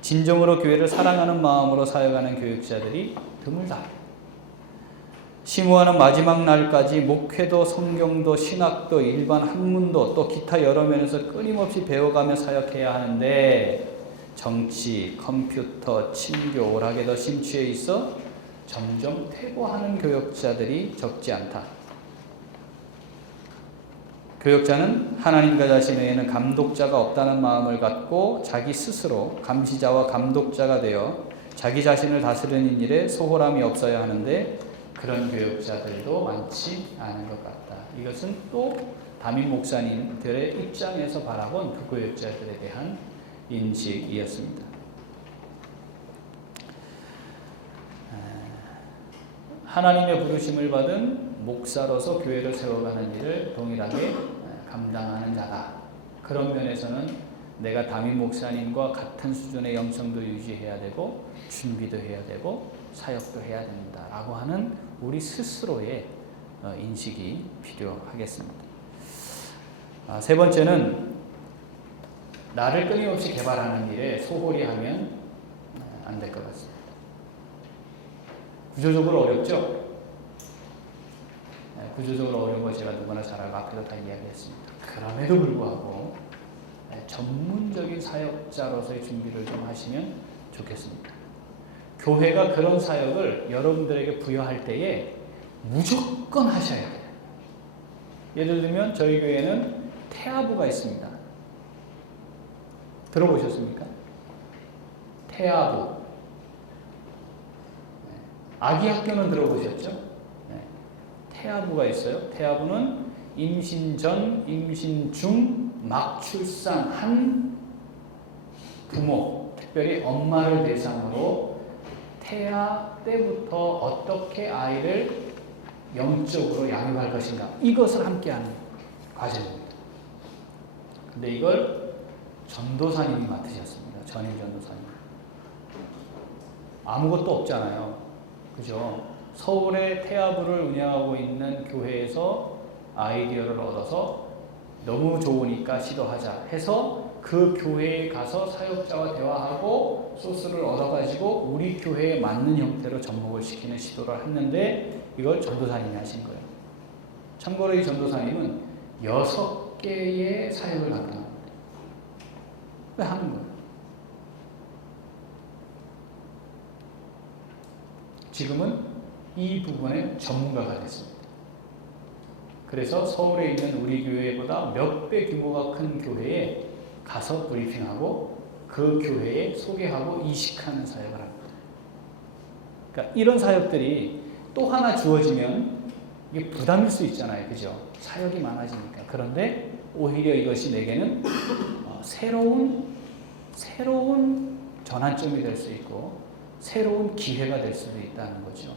진정으로 교회를 사랑하는 마음으로 사역하는 교육자들이 드물다. 심호하는 마지막 날까지 목회도 성경도 신학도 일반 학문도 또 기타 여러 면에서 끊임없이 배워가며 사역해야 하는데 정치, 컴퓨터, 친교, 오락에 더 심취해 있어 점점 퇴보하는 교역자들이 적지 않다. 교역자는 하나님과 자신 외에는 감독자가 없다는 마음을 갖고 자기 스스로 감시자와 감독자가 되어 자기 자신을 다스리는 일에 소홀함이 없어야 하는데 그런 교역자들도 많지 않은 것 같다. 이것은 또 담임 목사님들의 입장에서 바라본 그 교역자들에 대한 인식이었습니다. 하나님의 부르심을 받은 목사로서 교회를 세워가는 일을 동일하게 감당하는 자다. 그런 면에서는 내가 담임 목사님과 같은 수준의 영성도 유지해야 되고 준비도 해야 되고 사역도 해야 된다라고 하는 우리 스스로의 인식이 필요하겠습니다. 세 번째는 나를 끊임없이 개발하는 일에 소홀히 하면 안 될 것 같습니다. 구조적으로 어렵죠? 구조적으로 어려운 거 제가 누구나 잘 알고 앞에서 다 이야기했습니다. 그럼에도 불구하고 전문적인 사역자로서의 준비를 좀 하시면 좋겠습니다. 교회가 그런 사역을 여러분들에게 부여할 때에 무조건 하셔야 돼요. 예를 들면 저희 교회는 태아부가 있습니다. 들어보셨습니까? 태아부. 아기 학교는 들어보셨죠? 네. 태아부가 있어요. 태아부는 임신 전, 임신 중, 막 출산한 부모, 특별히 엄마를 대상으로 태아 때부터 어떻게 아이를 영적으로 양육할 것인가, 이것을 함께하는 과정입니다. 근데 이걸 전도사님이 맡으셨습니다. 전임 전도사님. 아무것도 없잖아요. 그죠? 서울의 태아부를 운영하고 있는 교회에서 아이디어를 얻어서 너무 좋으니까 시도하자 해서 그 교회에 가서 사역자와 대화하고 소스를 얻어가지고 우리 교회에 맞는 형태로 접목을 시키는 시도를 했는데 이걸 전도사님이 하신 거예요. 참고로 이 전도사님은 6개의 사역을 감당합니다. 왜 하는 거예요? 지금은 이 부분에 전문가가 됐습니다. 그래서 서울에 있는 우리 교회보다 몇 배 규모가 큰 교회에 가서 브리핑하고 그 교회에 소개하고 이식하는 사역을 합니다. 그러니까 이런 사역들이 또 하나 주어지면 이게 부담일 수 있잖아요. 그죠? 사역이 많아지니까. 그런데 오히려 이것이 내게는 새로운 전환점이 될 수 있고 새로운 기회가 될 수도 있다는 거죠.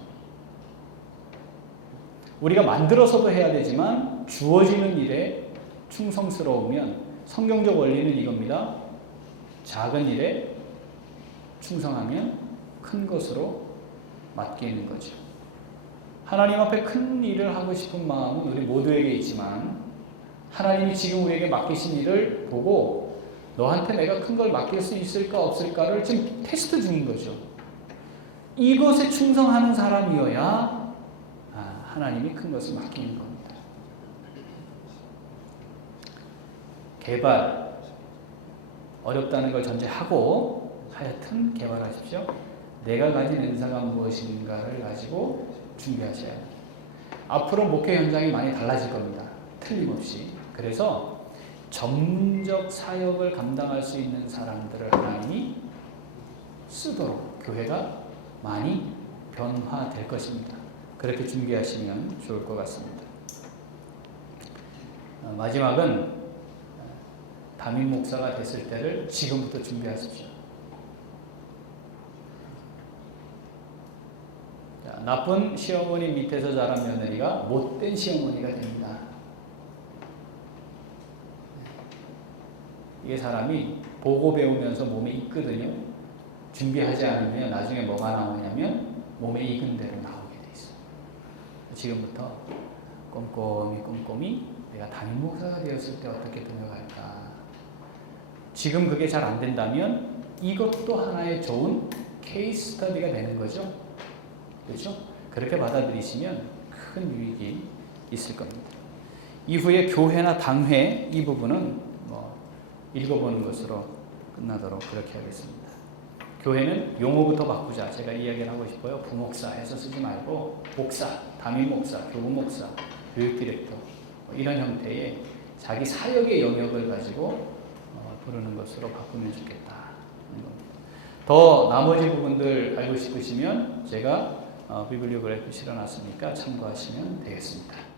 우리가 만들어서도 해야 되지만 주어지는 일에 충성스러우면 성경적 원리는 이겁니다. 작은 일에 충성하면 큰 것으로 맡기는 거죠. 하나님 앞에 큰 일을 하고 싶은 마음은 우리 모두에게 있지만 하나님이 지금 우리에게 맡기신 일을 보고 너한테 내가 큰 걸 맡길 수 있을까 없을까를 지금 테스트 중인 거죠. 이것에 충성하는 사람이어야 하나님이 큰 것을 맡기는 겁니다. 개발, 어렵다는 걸 전제하고 하여튼 개발하십시오. 내가 가진 은사가 무엇인가를 가지고 준비하셔야 합니다. 앞으로 목회 현장이 많이 달라질 겁니다. 틀림없이. 그래서 전문적 사역을 감당할 수 있는 사람들을 하나님이 쓰도록 교회가 많이 변화될 것입니다. 그렇게 준비하시면 좋을 것 같습니다. 마지막은 담임 목사가 됐을 때를 지금부터 준비하십시오. 나쁜 시어머니 밑에서 자란 며느리가 못된 시어머니가 됩니다. 이게 사람이 보고 배우면서 몸에 익거든요. 준비하지 않으면 나중에 뭐가 나오냐면 몸에 익은 대로 나오게 돼 있어요. 지금부터 꼼꼼히 내가 담임 목사가 되었을 때 어떻게 등록할까. 지금 그게 잘 안 된다면 이것도 하나의 좋은 케이스 스터디가 되는 거죠. 그렇죠? 그렇게 받아들이시면 큰 유익이 있을 겁니다. 이후에 교회나 당회 이 부분은 읽어보는 것으로 끝나도록 그렇게 하겠습니다. 교회는 용어부터 바꾸자. 제가 이야기를 하고 싶어요. 부목사 해서 쓰지 말고 목사, 담임 목사, 교부 목사, 교육 디렉터 이런 형태의 자기 사역의 영역을 가지고 부르는 것으로 바꾸면 좋겠다. 더 나머지 부분들 알고 싶으시면 제가 비블리오그래피 실어놨으니까 참고하시면 되겠습니다.